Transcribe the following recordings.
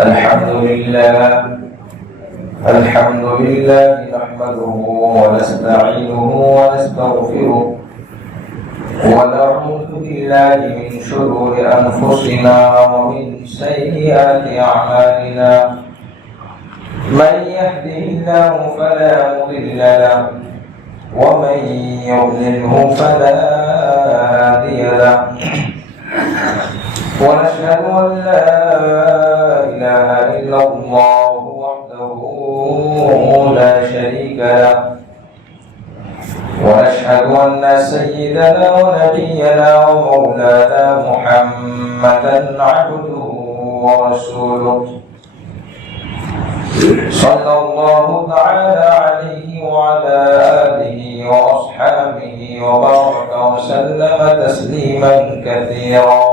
الحمد لله نحمده ونستعينه ونستغفره ونعوذ بالله من شرور أنفسنا ومن سيئات أعمالنا من يهده الله فلا مضل له ومن يضلله فلا هادي له ونشهد أن لا إله إلا الله وحده لا شريك له ونشهد أن سيدنا ونبينا ومولانا محمدا عبده ورسوله صلى الله تعالى عليه وعلى آله وأصحابه وبارك وسلم تسليما كثيرا.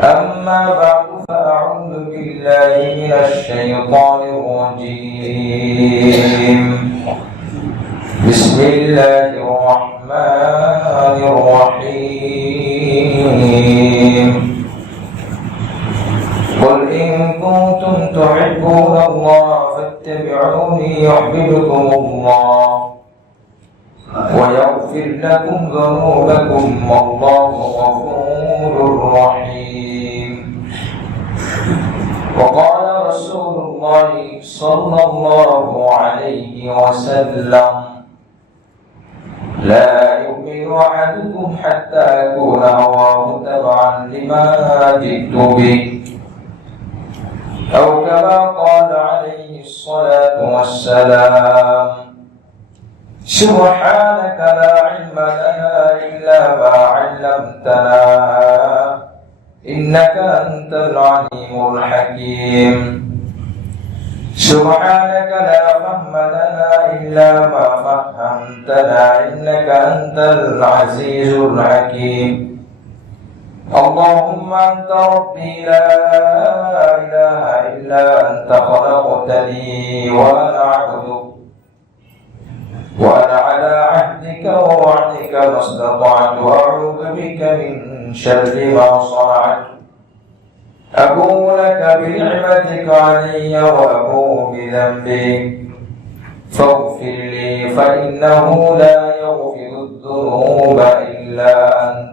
أما بعد فأعوذ بالله من الشيطان الرجيم. بسم الله الرحمن الرحيم. قل إن كنتم تحبون الله فاتبعوني يحببكم الله ويغفر لكم ذنوبكم والله غفور رحيم. وقال رسول الله صلى الله عليه وسلم: لا يؤمن أحدكم حتى يكون هواه تبعا لما جئت به، أو كما قال عليه الصلاة والسلام: سبحانك لا علم لنا إلا ما علمتنا إنك أنت العليم الحكيم. سبحانك لا فهم لنا إلا ما فهمتنا إنك أنت العزيز الحكيم. اللهم أنت ربي لا إله إلا أنت خلقتني وأنا عبدك وأنا على عهدك ووعدك ما استطعت وأعوذ بك من شر ما صنعت. أبوء لك بنعمتك علي وأبوء بذنبي فاغفر لي فإنه لا يغفر الذنوب إلا أنت.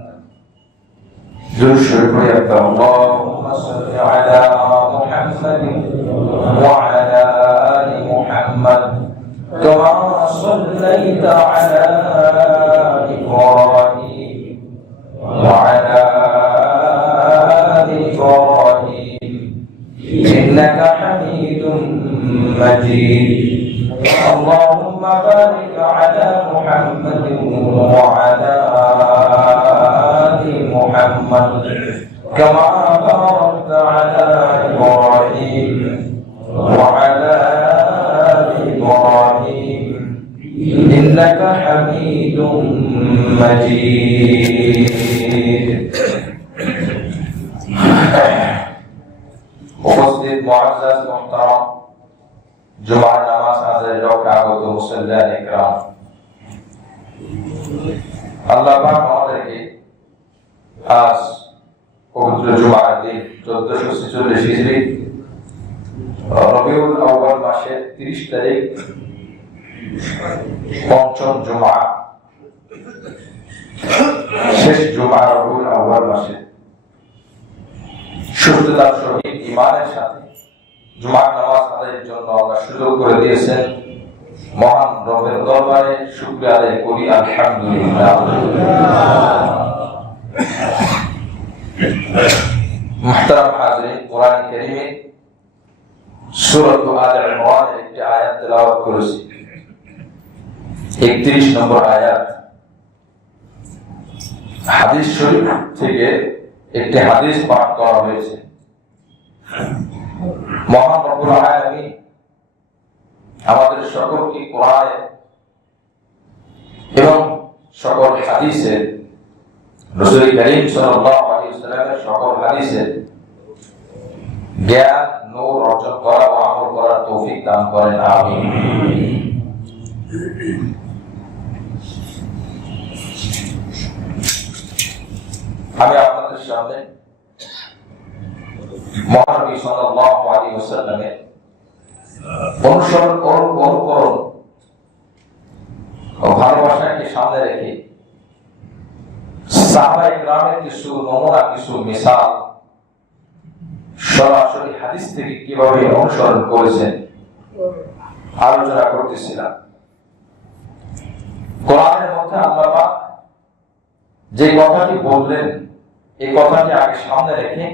ذو الشكر. اللهم صل على محمد وعلى آل محمد كما صليت على إبراهيم وعلى آل إبراهيم إنك حميد مجيد. اللهم بارك على محمد وعلى آل محمد كما باركت على إبراهيم وعلى آل إبراهيم إنك حميد مجيد. উপস্থিত মুআজ্জাজ মুহতারাম, জুমার নামাজ আদায়ের রক্ষা আগত মুসল্লিয়ান ইকরাম, আল্লাহ পাক আমাদেরকে আজ পবিত্র জুমার দিন 1446 হিজরি রবিউল আউয়াল মাসের 30 তারিখ পঞ্চম জুমা, শেষ জুমা রবিউল আউয়াল মাসে সুস্থতার সহিত ঈমানের সাথে জুমার নামাজ আদায়ের জন্য আল্লাহ সুযোগ করে দিয়েছেন। মহান রবের দরবারে শুকরিয়া আদায় করি, আলহামদুলিল্লাহ। মুহতারাম হাজিরিন, কোরআন কারীমে সূরা আলে ইমরানের একটি আয়াত তেলাওয়াত করেছি, 31 নম্বর আয়াত। হাদিস শরীফ থেকে একটি হাদিস পাঠ করা হয়েছে। মহান রব্বুল আলামিন আমাদের সকলকে কোরআন এবং সকল হাদিসে রাসূল করিম সাল্লাল্লাহু আলাইহি ওয়াসাল্লামের সকল হাদিসে জ্ঞান নূর অর্জন করা ও আমল করার তৌফিক দান করেন, আমিন। আমি আপনাদের সামনে মহানবী সাল্লাল্লাহু আলাইহি ওয়াসাল্লামের অনুসরণ অনুকরণ ও ভালোবাসাকে সামনে রেখে সাহাবায়ে কেরামের কিছু নমুনা, কিছু মিসাল সরাসরি হাদিস থেকে কিভাবে অনুসরণ করেছেন আলোচনা করতেছিলাম। কোরআনের মধ্যে আল্লাহ পাক যে কথাটি বললেন, এই কথাটি আগে সামনে রেখে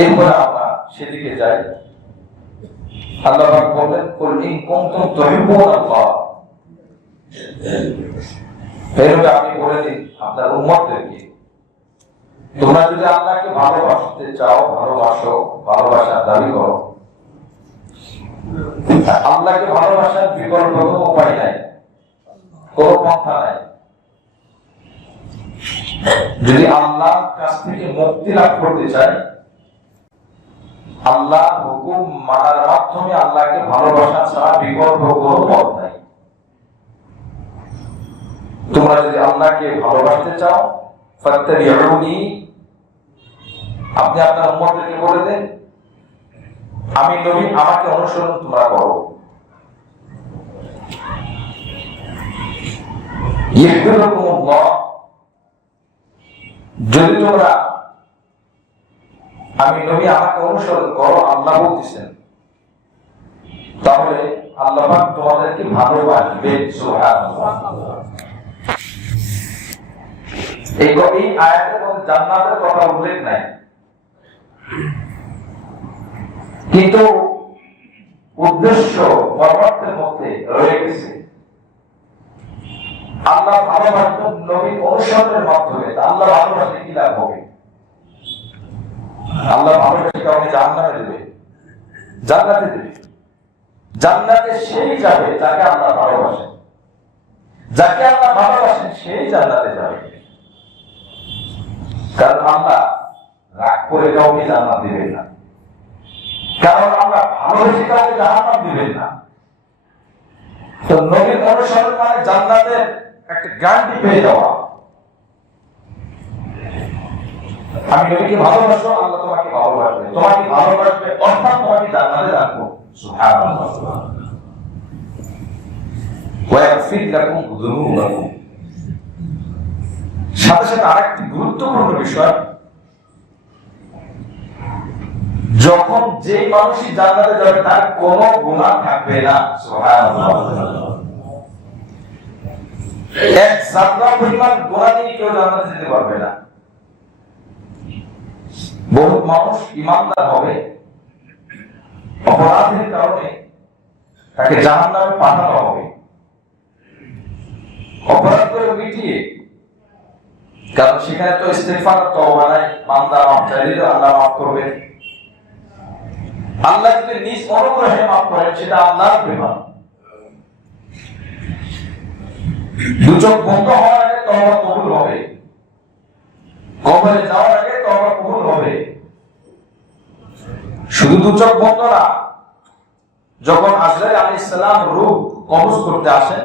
এরপরে আমরা সেদিকে যাই। আল্লাহ পাক বললেন, কুল ইন কুনতুম তুহিব্বুনাল্লাহ, এইভাবে আপনি বলে দিন আপনার উম্মতদেরকে, তোমরা যদি আল্লাহকে ভালোবাসতে চাও, ভালোবাসো, ভালোবাসার দাবি করো, আল্লাহকে ভালোবাসার বিকল্প কোনো উপায় নাই, কোনো পন্থা নাই। যদি আল্লাহর কাছ থেকে মুক্তি লাভ করতে চাই, আল্লাহর হুকুম মানার মাধ্যমে আল্লাহকে ভালোবাসা ছাড়া বিকল্প কোনো পথ নাই। তোমরা যদি আল্লাহকে ভালোবাসতে চাও, ফাত্তাবিউনি, আপনি আপনার উম্মতদেরকে বলে দেন আমি নবী, আমাকে অনুসরণ তোমরা করো। ইহদিকুমুল্লাহ, যদি তোমরা আমি নবী আমাকে অনুসরণ করো, আল্লাহ বলতেছেন, তাহলে আল্লাহ পাক তোমাদেরকে ভালোবাসবে। সুবহানাল্লাহ। এই আয়াতের মধ্যে জান্নাতের কথা উল্লেখ নাই, কিন্তু উদ্দেশ্য পরমার্থের মধ্যে রয়ে গেছে। আল্লাহ ভালোবাসবেন নবী অনুসরণের মাধ্যমে। আল্লাহ ভালোবাসলে কি লাভ হবে? আল্লাহ ভালোবাসে কাউকে জান্নাতে দেবে, জান্নাতে দেবে। জান্নাতে সেই যাবে যাকে আল্লাহ ভালোবাসেন, যাকে আল্লাহ ভালোবাসেন সেই জান্নাতে যাবে। কারণ আল্লাহ রাগ করে কাউকে জান্নাত দিবেন না, কারণ আল্লাহ ভালোবেসে কাউকে জাহান্নাম দিবেন না। তো নবীর অনুসরণ মানে জান্নাতের একটা গ্যারান্টি পেয়ে যাওয়া। আমি নবীকে ভালোবাসো, আল্লাহ তোমাকে ভালোবাসবে, তোমাকে ভালোবাসবে অর্থাৎ তোমাকে জান্নাতে রাখবো। সুবহানাল্লাহ। ওয়া ইয়াগফির লাকুম যুনুবাকুম। সাথে সাথে আরেকটি গুরুত্বপূর্ণ বিষয়, যখন যে মানুষই জান্নাতে যাবে তার কোনো গুনাহ থাকবে না। সুবহানাল্লাহ। এক যাত্রা পরিমাণ গুনাহ নিয়ে কেউ জান্নাতে যেতে পারবে না। বহুত মানুষ ঈমানদার হবে, অপরাধের কারণে তাকে জাহান্নামে পাঠানো হবে, অপরাধ করে মিটিয়ে। কারণ সেখানে তো ইস্তিগফার, তওবা নাই, বান্দা মাফ চাইলে আল্লাহ মাফ করবে। আল্লাহ যদি নিজ অনুগ্রহে মাফ করেন সেটা আল্লাহর কৃপা। দু চোখ বন্ধ হওয়ার আগে তওবা কবুল হবে, কবরে যাওয়ার আগে তওবা কবুল হবে। শুধু দু চোখ বন্ধ না, যখন আজরাইল আলাইহিস সালাম রূহ কবজ করতে আসেন,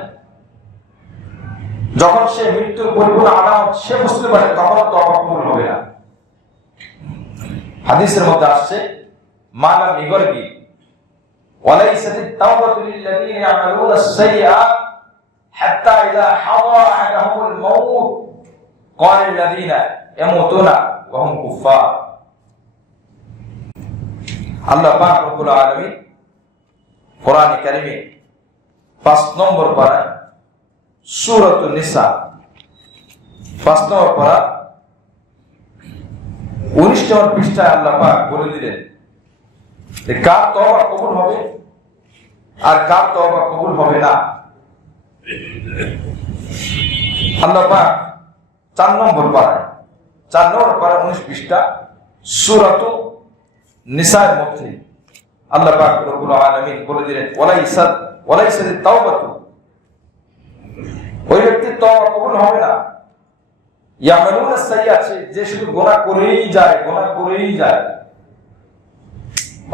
যখন সে মৃত্যুর পরিপূর্ণ আলামত সে বুঝতে পারে, তখন তওবা কবুল হবে না। হাদিসের মধ্যে আসছে, মানা মিগরবি ওয়ালাইসাতিত তাওবাতু লিল্লাযিনা ইয়ামালুনা আস-সাইয়্যাত হাত্তা ইযা হাদারা আহাদাহুমুল মাউত ক্বালা আল্লাযিনা ইয়ামুতুনা ওয়া হুম কুফফার। আল্লাহ পাক রব্বুল আলামিন কোরআনে কারীমে ৫ নম্বর পারা সূরাতুন নিসা ৫ নম্বর পারা ১৯ নম্বর পৃষ্ঠায় আল্লাহ পাক বলে দিলেন যে কার তওবা কবুল হবে আর কার তওবা কবুল হবে না। আল্লাহ পাক ৪ নম্বর পারা ১৯ পৃষ্ঠা সূরাতুন নিসার মধ্যে আল্লাহ পাক রব্বুল আলামিন বলে দিলেন, ওয়ালাইসাতিত তাওবাতু, ওই ব্যক্তির তওবা কবুল হবে না, ইয়ামালুনা আস-সাইয়্যাত, যে শুধু গুনাহ করেই যায়, গুনাহ করেই যায়,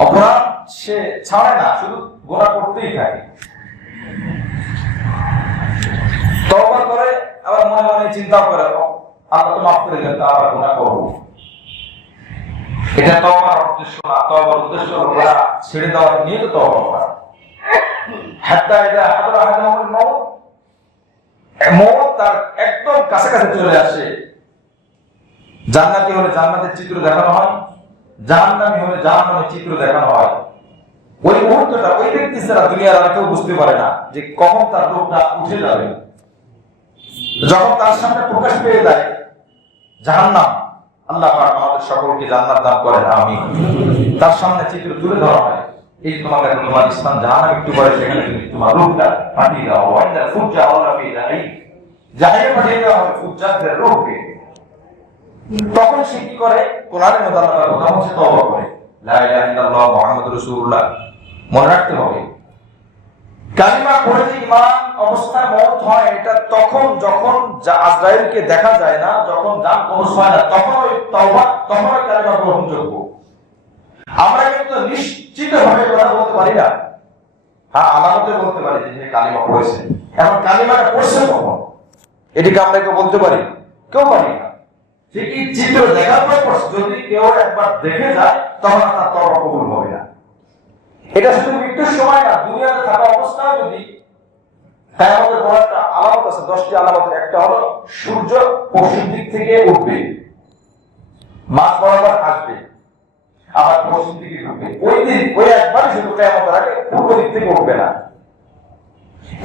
অপরাধ সে ছাড়ে না, শুধু গুনাহ করতেই থাকে। তওবা করে আবার মনে মনে চিন্তা করে আল্লাহ তো মাফ করে দেন, তা আবার গুনাহ করব। এটা তওবার উদ্দেশ্য না। তওবার উদ্দেশ্য হলো ওরা ছেড়ে দেওয়ার নিয়ে তো তওবা করা। হাত্তা ইযা হাদারা আহাদাহুল মাউত, মওত তার একদম কাছাকাছি চলে আসে। জান্নাতি হলে জান্নাতের চিত্র দেখানো হয়, জাহান্নামী হলে জাহান্নামের চিত্র দেখানো হয়। ওই মুহূর্তটা ওই ব্যক্তি ছাড়া দুনিয়ার আর কেউ বুঝতে পারে না যে কখন তার রূপটা উঠে যাবে। যখন তার সামনে প্রকাশ পেয়ে যায় জাহান্নাম, আল্লাহ পাক আমাদের সকলকে জান্নাত দান করেন, আমিন। তার সামনে চিত্র তুলে ধরা হয়, এই তোমাকে তোমার স্থান জাহান্নাম, একটু পরে সেখানে তুমি তোমার রূপটা পাঠিয়ে দাও। ওয়াইদা ফুজ্জা আল্লাহ ফি জাহিয়ে পাঠিয়ে দেওয়া হবে ফুজ্জাদের রূপকে। তখন সে কি করে? কোরআনের মধ্যে আল্লাহ তাআলা কথা বলছে, তওবা করে, লা ইলাহা ইল্লাল্লাহ মুহাম্মাদুর রাসূলুল্লাহ। মনে রাখতে হবে, কালিমা পড়ে যে ঈমান অবস্থায় মওত হয়, এটা তখন যখন আজরাইলকে দেখা যায় না, যখন জান কবজ হয় না, তখন ওই তওবা, তখন ওই কালিমা গ্রহণযোগ্য। আমরা কিন্তু নিশ্চিতভাবে কথা বলতে পারি না। হ্যাঁ, আলামতে বলতে পারি যে কালিমা পড়েছে। এখন কালিমাটা পড়ছে কখন, এটিকে আমরা কেউ বলতে পারি? কেউ পারি না। ঠিকই চিত্র দেখার পর যদি কেউ একবার দেখে যায়, তখন তার তওবা কবুল হবে না। এটা শুধু মৃত্যুর সময় না, দুনিয়াতে থাকা অবস্থায় যদি কিয়ামতের বড় একটা আলামত আছে, 10টি আলামতের একটা হলো সূর্য পশ্চিম দিক থেকে উঠবে, মাঝ বরাবর আসবে, আবার পশ্চিম দিকে ঢুকবে। ওই দিন ওই একবার শুধু কিয়ামতের আগে পূর্ব দিক থেকে উঠবে না।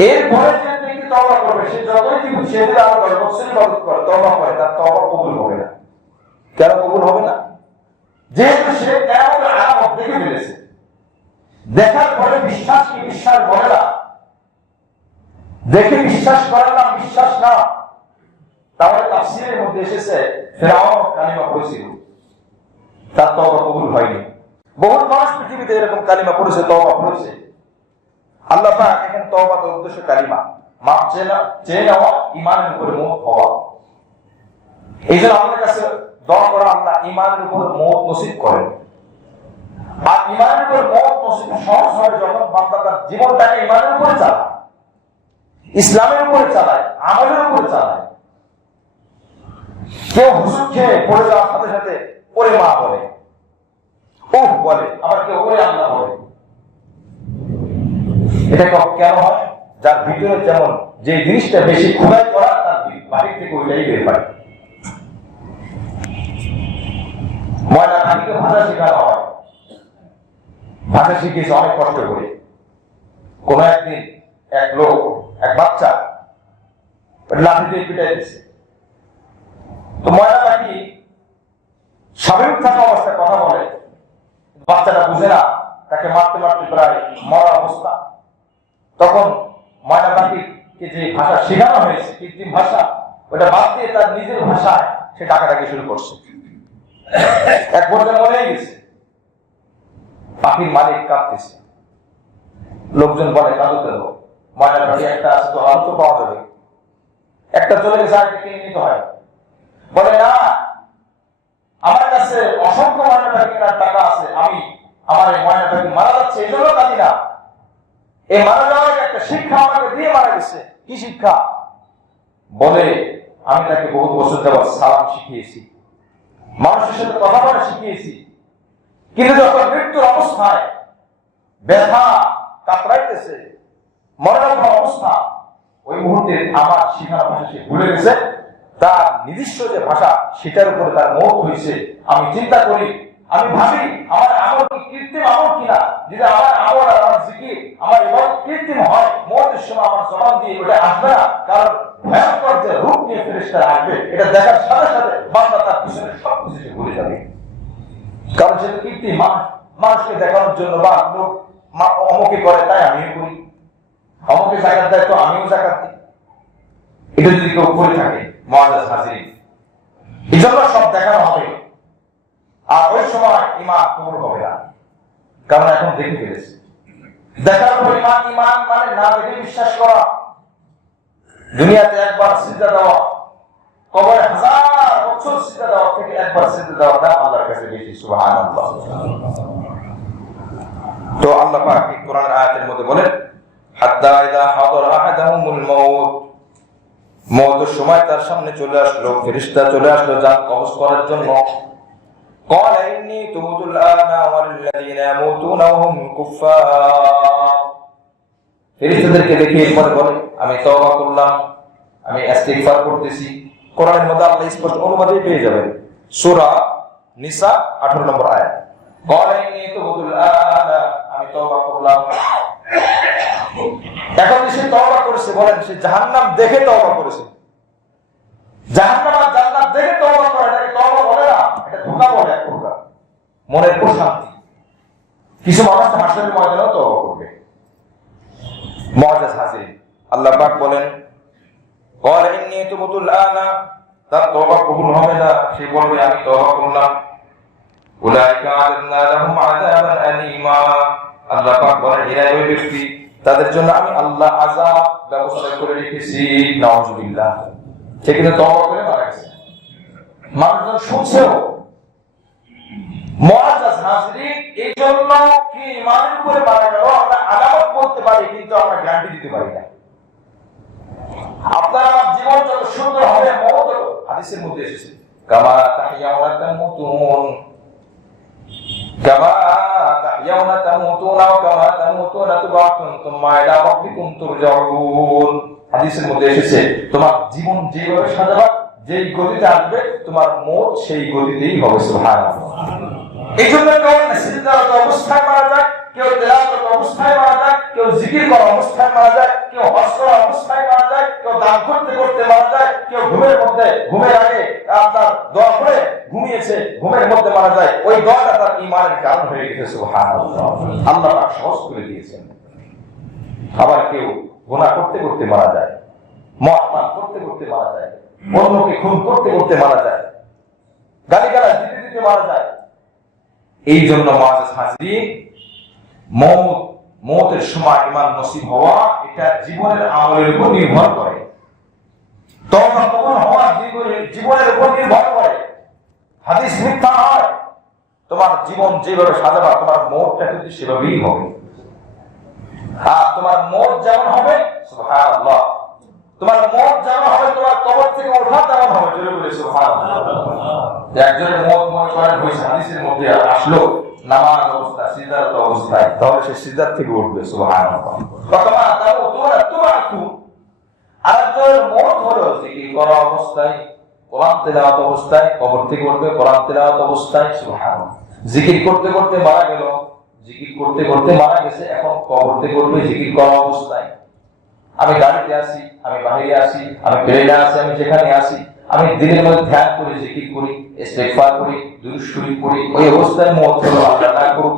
এরপরে যে ব্যক্তি তওবা করবে, সে যতই জীবন সেদিন আরো 10 বছর ইবাদত করে, তওবা করে, তার তওবা কবুল হবে না। কেন কবুল হবে না? যেহেতু সে কিয়ামতের আলামত দেখে ফেলেছে। দেখার পরে বিশ্বাস কি বিশ্বাস বলে না, দেখে বিশ্বাস করে না, বিশ্বাস না। তাহলে তাফসীরের মধ্যে এসেছে ফিরআউন কালিমা পড়েছিল, তার তওবা কবুল হয়নি। বহু মানুষ পৃথিবীতে এরকম কালিমা পড়েছে, তওবা পড়েছে। আল্লাহ পাক এখানে তওবার উদ্দেশ্য কালিমা, মাপ চেয়ে নেওয়া, ঈমানের উপরে মওত হওয়া। এইজন্য আমাদের কাছে দোয়া করা, আল্লাহ ঈমানের উপরে মওত নসিব করেন। আর ঈমানের উপর মওত নসিব সহজ হয় যখন বান্দা তার জীবনটাকে ঈমানের উপরে চালায়, ইসলামের উপরে চালায়, আমলের উপরে চালায়। কেউ হুজুর খেয়ে পড়ে যাওয়ার সাথে সাথে ওরে মা বলে, ওহ বলে, আবার কেউ ওরে আল্লাহ বলে। এটা কেন হয়? যার ভিতরে যেমন যে জিনিসটা বেশি খোদাই করা, তার বাড়ি থেকে ওইটাই বের হয়। ময়না পাখিকে ভাষা শেখানো হয়, ভাষা শিখিয়েছে অনেক কষ্ট করে। কোন একদিন এক লোক, এক বাচ্চা লাঠি দিয়ে পিটাই দিচ্ছে। তো ময়না পাখি স্বাভাবিক থাকা অবস্থায় কথা বলে, বাচ্চাটা বুঝে না, তাকে মারতে মারতে প্রায় মরা অবস্থা। তখন ময়না পাখিকে যে ভাষা শেখানো হয়েছে, কৃত্রিম ভাষা, ওটা বাদ দিয়ে তার নিজের ভাষায় সে ডাকাডাকি শুরু করছে। এক পর্যায়ে মরে গেছে, পাখির মালিক কাঁদতেছে। লোকজন বলে, কাঁদো কেন? ময়না পাখি একটা আছে তো, আরো তো পাওয়া যাবে, একটা চলে গেছে, আরেকটা কিনে নিতে হয়। বলে না, আমার কাছে অসংখ্য ময়না পাখি কেনার টাকা আছে, আমি আমার এই ময়না পাখি মারা যাচ্ছে এই জন্য কাঁদি না। এই মারা যাওয়ার একটা শিক্ষা আমাকে দিয়ে মারা গেছে। কি শিক্ষা? বলে, আমি তাকে বহু বছর যাবত সালাম শিখিয়েছি, মানুষের সাথে কথা বলা শিখিয়েছি, কিন্তু যখন মৃত্যুর অবস্থায় ব্যথা কাতরাইতেছে, মরণাপন্ন অবস্থা, ওই মুহূর্তে আমার শিখানো ভাষা সে ভুলে গেছে। তার নিজস্ব যে ভাষা, সেটার উপরে তার মওত হয়েছে। আমি চিন্তা করি, আমি ভাবি, আমার আমল কি কৃত্রিম আমল কিনা? যদি আমার আমল আর আমার জিকির, আমার ইবাদত কৃত্রিম হয়, মওতের সময় আমার জবান দিয়ে ওটা আসবে না। কারণ ভয়ঙ্কর যে রূপ নিয়ে ফেরেশতারা আসবে, এটা দেখার সাথে সাথে বান্দা তার পিছনে সবকিছু সে ভুলে যাবে। কারণ সে কৃত্রিম মানুষকে দেখানোর জন্য, বা লোক অমুকে করে তাই আমিও করি, অমুকে জাকাত দেয় তো আমিও জাকাত দিই, এটা যদি কেউ করে থাকে, মুআজ্জাজ হাজিরিন, এই জন্য সব দেখানো হবে। আর ওই সময় ঈমান কবুল হবে না, কারণ এখন দেখে ফেলেছে। দেখার পর ঈমান, ঈমান মানে না দেখে বিশ্বাস করা। দুনিয়াতে একবার সিজদা দেওয়া, কবরে 1000 বছর সিজদা দেওয়া থেকে একবার সিজদা দেওয়ার দাম আল্লাহর কাছে বেশি। সুবহানাল্লাহ। তো আল্লাহ পাক কোরআনের আয়াতের মধ্যে বলেন, হাত্তা ইযা হাদারা আহাদাহুমুল মাউত, মওতের সময় তার সামনে চলে আসলো, ফেরেশতা চলে আসলো জান কবজ করার জন্য। قال إني تبت الآن والذين يموتون وهم كفار ফেরেশতাদেরকে দেখে এরপরে বলে আমি তওবা করলাম, আমি ইস্তিগফার করতেছি। কোরআনের মধ্যে আল্লাহ স্পষ্ট অনুমতি পেয়ে যাবেন, সূরা নিসা 18 নম্বর আয়াত। قال إني تبت الآن, আমি তওবা করলাম। এখন সে তওবা করেছে, বলেন সে জাহান্নাম দেখে তওবা করেছে। জাহান্নাম আর জান্নাত দেখে তওবা করে, এটাকে তওবা বলে না, এটা ধোঁকা বলে এক প্রকার, মনের প্রশান্তি। কিছু মানুষ হাসরের ময়দানেও তওবা করবে। মুআজ্জাজ হাজির, আল্লাহ পাক বলেন قال إني تبت الآن, তার তওবা কবুল হবে না, সে বলবে আমি তওবা করলাম। উলাইকা আ'তাদনা লাহুম আযাবান আলীমা, আল্লাহ পাক বলেন এরা ওই ব্যক্তি তাদের জন্য আমি আল্লাহ আযাব ব্যবস্থা করে রেখেছি। নাউযুবিল্লাহ। সে কিন্তু তওবা করে মারা গেছে, মানুষজন শুনছেও। মুআজ্জাজ হাজিরিন, এই জন্য কি ইমানের উপরে মারা গেল আমরা আলামত বলতে পারি, কিন্তু আমরা গ্যারান্টি দিতে পারি না। আপনার আমার জীবন যত সুন্দর হবে, মওত হাদিসের মধ্যে এসেছে কামা তাহইয়াউনা তামুতুন, কামা তাহইয়াউনা তামুতুন ওয়া কামা তামুতুনা তুবাতুন তুম্মা ইলা রাব্বিকুম তুরজাউন। হাদিসের মধ্যে এসেছে তোমার জীবন যেভাবে সাজাবা, যেই গতিতে আসবে তোমার মওত সেই গতিতেই হবে। সুবহানাল্লাহ। এই জন্য কেউ সিজদারত অবস্থায় মারা যায়, কেউ তেলাওয়াত অবস্থায় মারা যায়, কেউ জিকির করা অবস্থায় মারা যায়, কেউ হজ করা অবস্থায় মারা যায়, কেউ দান করতে করতে মারা যায়, কেউ ঘুমের মধ্যে, ঘুমের আগে আপনার দোয়া করে ঘুমিয়েছে, ঘুমের মধ্যে মারা যায়। ওই দোয়াটা তার ঈমানের কারণ হয়ে গেছে। সুবহানাল্লাহ। আল্লাহ পাক সহজ করে দিয়েছেন। আবার কেউ গুনাহ করতে করতে মারা যায়, মদ পান করতে করতে মারা যায়, অন্যকে খুন করতে করতে মারা যায়, গালিগালাজ দিতে দিতে মারা যায়। এই জন্য মুআজ্জাজ হাজিরিন, মওতের সময় ঈমান নসিব হওয়া এটা জীবনের আমলের উপর নির্ভর করে। তওবা কবুল হওয়া জীবনের উপর নির্ভর করে। হাদিস মিথ্যা নয়। তোমার জীবন যেভাবে সাজাবা তোমার মওতটা কিন্তু সেভাবেই হবে। আর তোমার মওত যেমন হবে, সুবহানাল্লাহ, তোমার মওত যেমন হবে, তোমার কবর থেকে ওঠা তেমন হবে। জোরে বলে সুবহানাল্লাহ। একজনের মওত মনে করেন হয়েছে, হাদিসের মধ্যে আসলো নামাজ অবস্থায়, সিজদারত অবস্থায়, তাহলে সে সিজদার থেকে উঠবে। সুবহানাল্লাহ। কতমা তাও তোরা আরেকজনের মওত হলো জিকির করা অবস্থায়, কোরআন তেলাওয়াত অবস্থায়, কবর থেকে উঠবে কোরআন তেলাওয়াত অবস্থায়। সুবহানাল্লাহ। জিকির করতে করতে মারা গেল, জিকির করতে করতে মারা গেছে, এখন কবর থেকে উঠবে জিকির করা অবস্থায়। আমি গাড়িতে আসি, আমি বাহিরে আসি, আমি প্লেনে আসি, আমি যেখানে আসি, আমি দিনের মধ্যে ধ্যান করি, জিকির করি, ইস্তেগফার করি, দুরূদ শরীফ পড়ি, ওই অবস্থায় মওত হলো, আল্লাহ না করুক।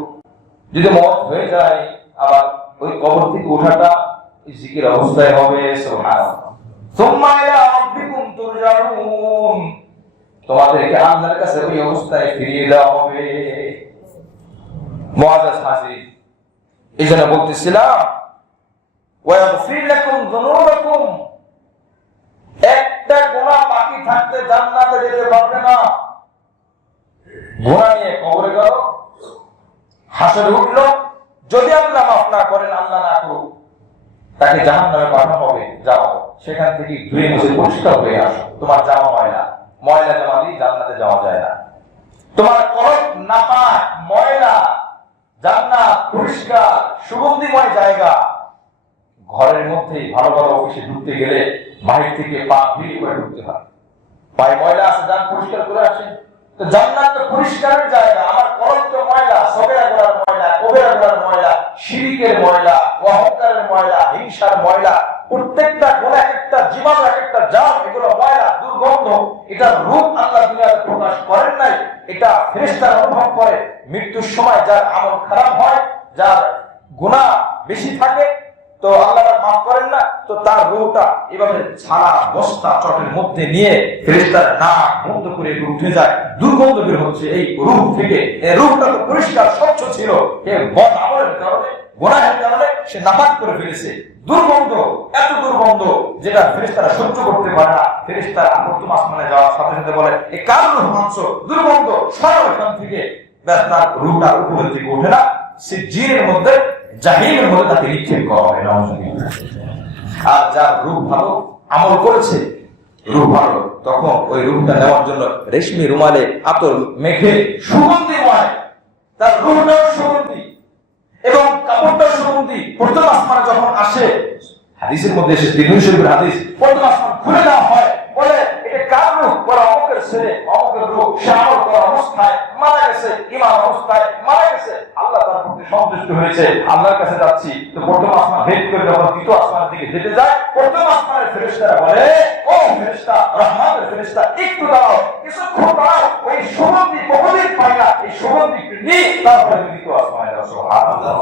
যদি মওত হয়ে যায়, আবার ওই কবর থেকে ওঠাটা জিকির অবস্থায় হবে। সুবহানাল্লাহ। সুম্মা ইলা রাব্বিকুম তুরজাউন, তোমাদেরকে আল্লাহর কাছে ওই অবস্থায় ফিরিয়ে দেওয়া হবে। মুআজ্জাজ হাজির, এইজন্য বলতেছিলাম ওয়াগফির লাকুম যুনুবাকুম, একটা গুনাহ বাকি থাকতে জান্নাতে যেতে পারবে না। গুনাহ নিয়ে কবরে গেল, হাসরে উঠলো, যদি আল্লাহ মাফ না করেন, আল্লাহ না করুক, তাকে জাহান্নামে পাঠানো হবে। যাও সেখান থেকে ধুয়ে মুছে পরিষ্কার হয়ে আসো। তোমার জামা ময়লা, ময়লা জামা দিয়ে জান্নাতে যাওয়া যায় না। তোমার কলব নাপাক, ময়লা, জান্নাত পরিষ্কার সুগন্ধিময় জায়গা। ঘরের মধ্যে ভালো ভালো অফিসে ঢুকতে গেলে বাহির থেকে পা ভিড়ি করে ঢুকতে হয়, পায়ে ময়লা আছে, যান পরিষ্কার করে আসেন। তো জান্নাত তো পরিষ্কারের জায়গা, আমার কলব তো ময়লা, সবেরা গোড়ার ময়লা, কবেরা গোড়ার ময়লা, শিরিকের ময়লা, অহংকারের ময়লা, হিংসার ময়লা, প্রত্যেকটা গুনাহ একটা জীবাণু, একটা জাম, এগুলো ময়লা, দুর্গন্ধ। এটার রূপ আল্লাহ দুনিয়াতে প্রকাশ করেন নাই, এটা ফেরেশতারা অনুভব করে। মৃত্যুর সময় যার আমল খারাপ হয়, যার গুনাহ বেশি থাকে, তো আল্লাহ মাফ করেন না, তো তার রূহটা এভাবে ছাড়া বস্তা চটের মধ্যে নিয়ে ফেরেশতারা নাক বন্ধ করে উঠে যায়, দুর্গন্ধ বের হচ্ছে এই রূহ থেকে। এই রূহটা তো পরিষ্কার স্বচ্ছ ছিল, এই বদ আমলের কারণে, গুনাহের কারণে সে নাপাক করে ফেলেছে। দুর্গন্ধ, এত দুর্গন্ধ যেটা ফেরেশতারা সহ্য করতে পারে না। ফেরেশতারা প্রথম আসমানে যাওয়ার সাথে সাথে বলে, এই কার রূহ মাংস, দুর্গন্ধ, সরাও এখান থেকে। তার রূহটা উপরের দিকে ওঠে না, সে জিনের মধ্যে, জাহিমের মধ্যে তাকে নিক্ষেপ করা হয়। আর যার রূহ ভালো, আমল করেছে, রূহ ভালো, তখন ওই রূহটা নেওয়ার জন্য রেশমি রুমালে আতর মেখে সুগন্ধিময়, তার রূহটাও সুগন্ধি এবং কাপড়টাও সুগন্ধি। প্রথম আসমানে যখন আসে, হাদিসের মধ্যে এসে তিরমিজি শরীফের হাদিস, প্রথম আসমান খুলে দেওয়া হয়, বলে এটা কার রূহ? বলে অমুকের ছেলে, অমুকের রূহ, সে আমল করা অবস্থায় মারা গেছে, ঈমান অবস্থায় মারা গেছে, আল্লাহ তার প্রতি সন্তুষ্ট হয়েছে, আল্লাহর কাছে যাচ্ছি। তো প্রথম আসমান ভেদ করে যখন দ্বিতীয় আসমানের দিকে যেতে যায়, প্রথম আসমানের ফেরেশতারা বলে, ও ফেরেশতা, রহমানের ফেরেশতা, একটু দাঁড়াও, কিছুক্ষণ দাঁড়াও, ওই সুগন্ধি বহুদিন পাই না, এই সুগন্ধি নিয়ে তারপরে দ্বিতীয় আসমানে যাও। সুবহানাল্লাহ।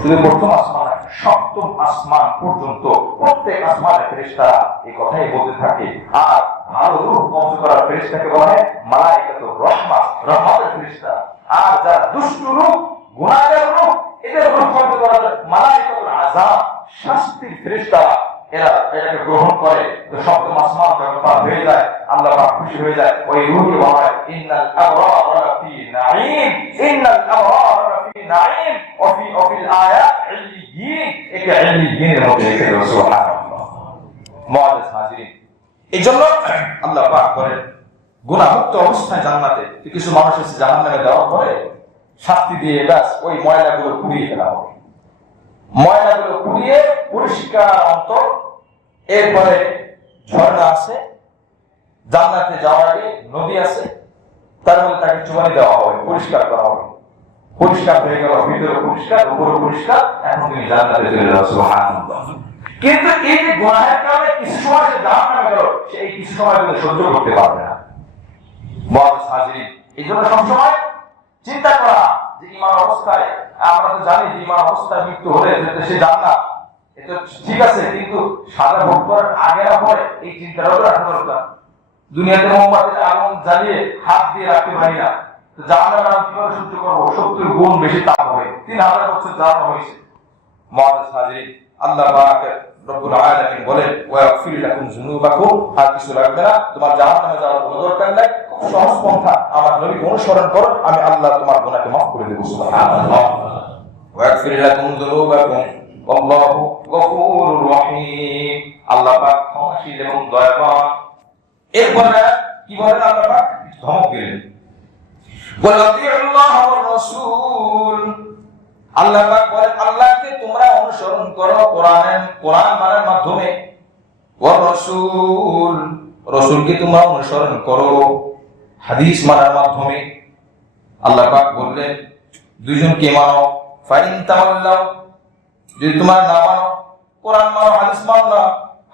শুধু প্রথম আসমান, সপ্তম আসমান পর্যন্ত প্রত্যেক আসমানের ফেরেশতারা এই কথাই বলতে থাকে। আর ভালো রূহ কবজ করার ফেরেশতাকে বলা হয় মালায়েকাতুর রাহমাত, রহমতের ফেরেশতা। আর যারা দুষ্ট রূহ, গুনাহগার রূহ, এদের রূহ কবজ করা মালায়েকাতুল আযাব, শাস্তির ফেরেশতারা। এরা এটাকে গ্রহণ করে। তো সপ্তম আসমান যখন পার হয়ে যায়, আল্লাহ পাক খুশি হয়ে যায়, ওই রূহকে বলা হয় ইন্নাল আবরারা লাফি নাঈম, ইন্নাল আবরারা লাফি নাঈম ওয়া ফিল আয়াত ইল্লিয়িন। একে ইল্লিয়িনের মধ্যে রেখে দাও। সুবহানাল্লাহ। মুআজ্জাজ হাজিরিন, এইজন্য আল্লাহ পাক বলেন গুনাহমুক্ত অবস্থায় জান্নাতে কিছু মানুষ এসে জাহান্নামে যাওয়ার পরে শাস্তি দিয়ে ব্যাস ওই ময়লাগুলো পুড়িয়ে ফেলা হবে। ময়লাগুলো পুড়িয়ে পরিষ্কার অন্তর, এরপরে ঝর্ণা আছে, জান্নাতে যাওয়ার আগে নদী আছে, তার মধ্যে তাকে চুবানি দেওয়া হবে, পরিষ্কার করা হবে। পরিষ্কার হয়ে গেল, ভিতরে পরিষ্কার, উপরে পরিষ্কার, এখন তুমি জান্নাতে চলে যাও। সুবহানাল্লাহ। কিন্তু এই যে গুনাহের কারণে কিছু সময় সে জাহান্নামে গেল, সে এই কিছু সময় সহ্য করতে পারবে না। মুআজ্জাজ হাজিরিন, এই জন্য সবসময় চিন্তা করা যে ঈমান অবস্থায়, আমরা তো জানি যে ঈমান অবস্থায় মৃত্যু হলে সে জান্নাত, এটা ঠিক আছে, কিন্তু সাজা ভোগ করার আগে না পরে এই চিন্তাটাও রাখা দরকার। দুনিয়াতে মোমবাতিতে আগুন জ্বালিয়ে হাত দিয়ে রাখতে পারি না, তো জাহান্নামের আগুন কিভাবে সহ্য করবো? 70 গুণ বেশি তাপ হবে, 3000 বছর জ্বালানো হয়েছে। মুআজ্জাজ হাজিরিন, আল্লাহ পাক রব্বুল আলামিন বলেন ওয়া ইয়াগফির লাকুম যুনুবাকুম, আর কিছু লাগবে না, তোমার জাহান্নামে যাওয়ার কোনো দরকার নাই, খুব সহজ পন্থা, আমার নবীকে অনুসরণ করো, আমি আল্লাহ তোমার গুনাহকে মাফ করে দেব। সুবহানাল্লাহ। ওয়া ইয়াগফির লাকুম যুনুবাকুম আল্লাহু গফুরুর রহিম, আল্লাহ পাক ক্ষমাশীল এবং দয়াবান। এরপরে কি বলেন আল্লাহ পাক? ধমক দিলেন, বলে আতিউল্লাহ ওয়ার রাসূল, আল্লাহ পাক বলেন আল্লাহকে তোমরা অনুসরণ করো কোরআন মানার মাধ্যমে, ওয়ার রাসূল, রাসূলকে তোমরা অনুসরণ করো হাদিস মানার মাধ্যমে। আল্লাহ পাক বললেন দুইজনকে মানো, ফাইন তাওয়াল্লাউ, যদি তোমরা না মানো, কোরআন মানো হাদিস মানো না,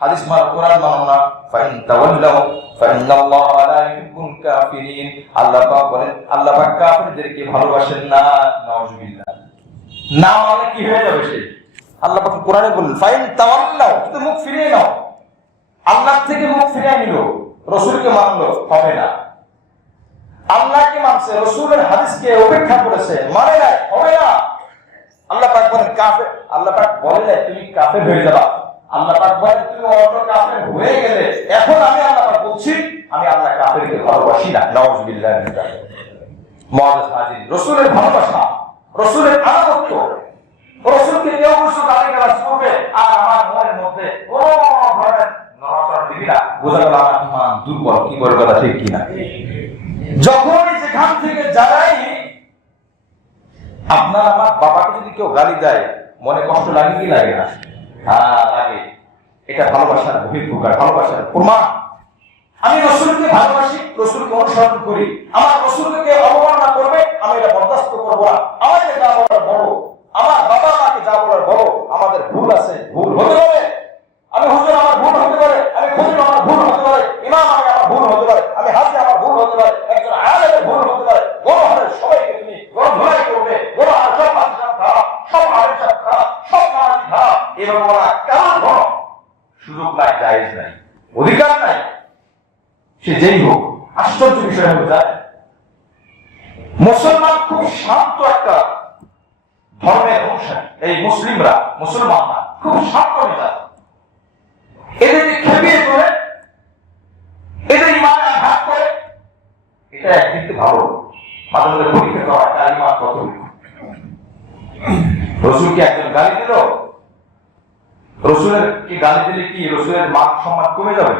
হাদিস মানো কোরআন মানো না, ফাইন তাওয়াল্লাউ ফাইন্নাল্লাহা লা ইউহিব্বুল কাফিরিন, আল্লাহ পাক বলেন আল্লাহ পাক কাফিরদেরকে ভালোবাসেন না। নাউযুবিল্লাহ। না মানে কি হয়ে যাবে? সে আল্লাহ পাক কোরআনে বললেন ফাইন তাওয়াল্লাউ, তুমি মুখ ফিরিয়ে নাও। আল্লাহ থেকে মুখ ফিরিয়ে নিল, রাসূলকে মানলো, হবে না। আল্লাহকে মানছে, রাসূলের হাদিসকে উপেক্ষা করেছে, মানে নাই, হবে না। আল্লাহ পাক বলেন কাফের, আল্লাহ পাক বলেন তুমি কাফের হয়ে যাবা। আল্লাহ পাক বলেন তুমি অত কাফের হয়ে গেলে, এখন আমি আল্লাহ পাক বলছি আমি আল্লাহ কাফেরকে ভালোবাসি না। নাউযুবিল্লাহ। মুআজ্জাজ হাজিরিন, রাসূলের ভালোবাসা, রাসূলের আনুগত্য, রাসূলকে কেউ কিছু গালিগালাজ করবে আর আমার মনের মধ্যে কোনো ধরনের নড়াচড়া দিবি না, বোঝা গেল আমার ঈমান দুর্বল। কি বলে কথা ঠিক কিনা? যখনই যেখান থেকে যারাই, আপনার আমার বাবাকে যদি কেউ গালি দেয় মনে কষ্ট লাগে কি লাগে না? হ্যাঁ লাগে। এটা ভালোবাসার বহিঃপ্রকার, ভালোবাসার প্রমাণ। আমি রাসূলকে ভালোবাসি, রাসূলকে অনুসরণ করি, আমার রাসূলকে কেউ অবমাননা করবে আমি এটা বরদাস্ত করব না। আমাকে যা বলার বলো, আমার বাবা মাকে যা বলার বলো, আমাদের ভুল আছে, ভুল হতে পারে, আমি হুজুর আমার ভুল হতে পারে, আমি খুদির আমার ভুল হতে পারে, ইমাম আমি আমার ভুল হতে পারে, আমি হাজি আমার ভুল হতে পারে, একজন আলেমের ভুল হতে পারে। গণহারের সবাইকে তুমি গণধোলাই করবে, গণহার সব হাজি সাহেব খারাপ, সব আলেম সাহেব খারাপ, সব নামাজি খারাপ, এভাবে বলা কারণ ধরো সুযোগ নাই, জায়েজ নাই, অধিকার নাই। সে যেই হোক, আশ্চর্য বিষয় হয়ে যায় মুসলমান খুব শান্ত একটা ধর্মের অনুসারী, এই মুসলিমরা, মুসলমানরা খুব শান্ত মেজাজ, এদেরকে খেপিয়ে তোলে, এদের ইমানে আঘাত করে, এটা একদিকে ভালো, মাঝে মাঝে পরীক্ষা করা তার ইমান কত। রাসূলকে একজন গালি দিল, রাসূলের কি গালি দিলে কি রাসূলের মান সম্মান কমে যাবে?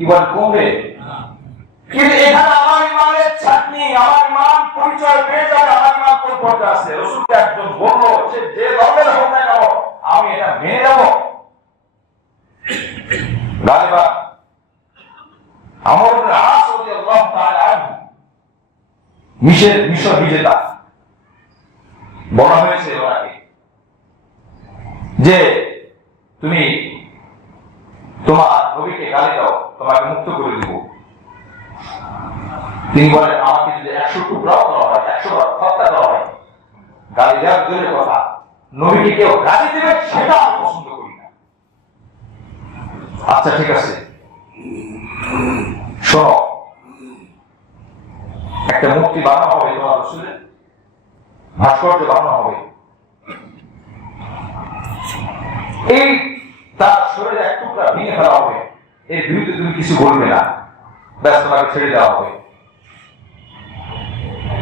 কি বলে কমবে? কিন্তু এখানে আমার ইমানের চাটনি, আমার ইমান পরিচয় পেয়ে যাবে, আমার ইমান কোন পর্যায়ে আছে। রাসূলকে একজন বলল যে ধর্মের হোক না কেন আমি এটা মেনে নেব। গালিবা আমর ইবনে আস রাদিয়াল্লাহু তাআলা আনহু মিশর বিজেতা বলা হয়েছে ওনাকে যে তুমি তোমার নবীকে গালি দাও, তোমাকে মুক্ত করে দিব। তিনি বলেন আমাকে যদি 100 টুকরাও করা হয়, 100 বার হত্যা করা হয়, গালি দেওয়ার দূরের কথা, নবীকে কেউ গালি দেবে সেটা আমি পছন্দ করি না। আচ্ছা ঠিক আছে, শোনো, একটা মূর্তি বানানো হবে তোমার রাসূলের, ভাস্কর্য বানানো হবে, এই তার শরীরে এক টুকরা ভেঙে ফেলা হবে, এর বিরুদ্ধে তুমি কিছু বলবে না, ব্যাস তোমাকে ছেড়ে দেওয়া হবে।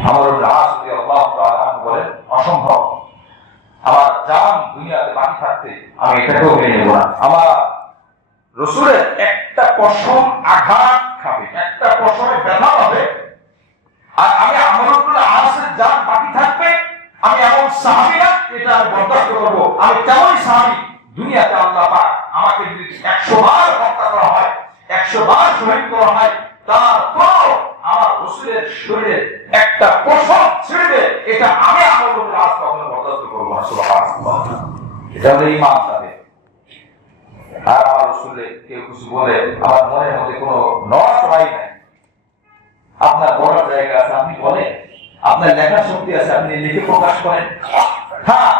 আমর ইবনে আস রাদিয়াল্লাহু তাআলা আনহু বলেন অসম্ভব, আমার জান দুনিয়াতে বাকি থাকতে আমি এটাকেও মেনে নেব না। আমার রাসূলের একটা পশম আঘাত খাবে, একটা পশমে ব্যথা হবে, আর আমি আমর ইবনে আসের জান বাকি থাকবে, আমি এমন সাহাবী না এটা আমি বরদাস্ত করব। আমি তেমনই সাহাবী, দুনিয়াতে আল্লাহ পাক আমাকে যদি 100 বার হত্যা করা হয়, 100 বার শহীদ করা হয়, তারপর আমার রাসূলের শরীরে একটা পশম ছিঁড়বে, এটা আমি আমর ইবনে আস কখনো বরদাস্ত করব না। সুবহানাল্লাহ, এটা হলো ঈমান তাদের। আর আমার রাসূলে কেউ কিছু বলে আমার মনের মধ্যে কোনো নষ্ট হয় না। আপনার বড় জায়গা আছে, আপনি বলেন, আপনার লেখার শক্তি আছে, আপনি লিখে প্রকাশ করেন, হ্যাঁ,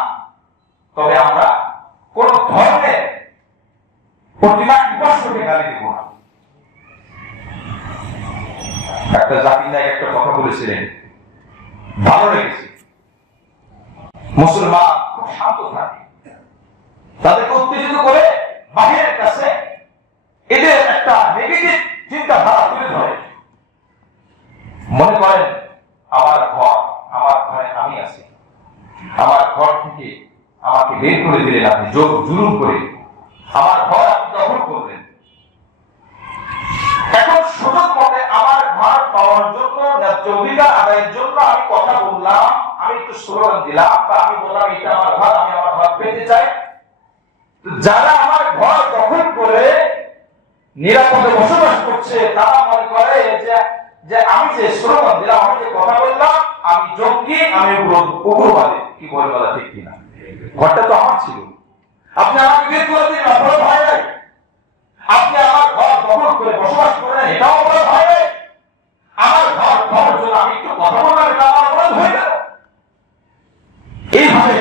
তবে আমরা কোন ধর্মের প্রতিমা উপাস্যকে গালি দেব না। একটা জাকির নায়েক একটা কথা বলেছিলেন, ভালো লেগেছে। মুসলমান খুব শান্ত থাকে, তাদেরকে উত্তেজিত করে বাহিরের কাছে এদের একটা নেগেটিভ চিন্তাধারা তুলে ধরে। মনে করেন আমার ঘরে আমি আছি, আমার ঘর থেকে আমাকে বের করে দিলেন আপনি জোর জুলুম করে, আমার ঘর আপনি দখল করলেন। এখন সুযোগ মতে আমার ঘর পাওয়ার জন্য, ন্যায্য অধিকার আদায়ের জন্য আমি কথা বললাম, আমি একটু স্লোগান দিলাম, বা আমি বললাম এটা আমার ঘর, আমি আমার ঘর পেতে চাই। যারা আমার ঘর দখল করে নিরাপদে বসবাস করছে, তারা মনে করে যে আমি যে স্লোগান দিলাম, আমি যে কথা বললাম, আমি জঙ্গি, আমি উগ্রবাদী। কি বলে বলা ঠিক কিনা? ঘরটা তো আমার ছিল, আপনি আমাকে বের করে দিন, অপরাধ হয় নাই। আপনি আমার ঘর দখল করে বসবাস করেন, এটাও অপরাধ হয় নাই। আমার ঘর দখল জন্য আমি একটু কথা বললাম, এটা আমার অপরাধ হয়ে গেল। এইভাবে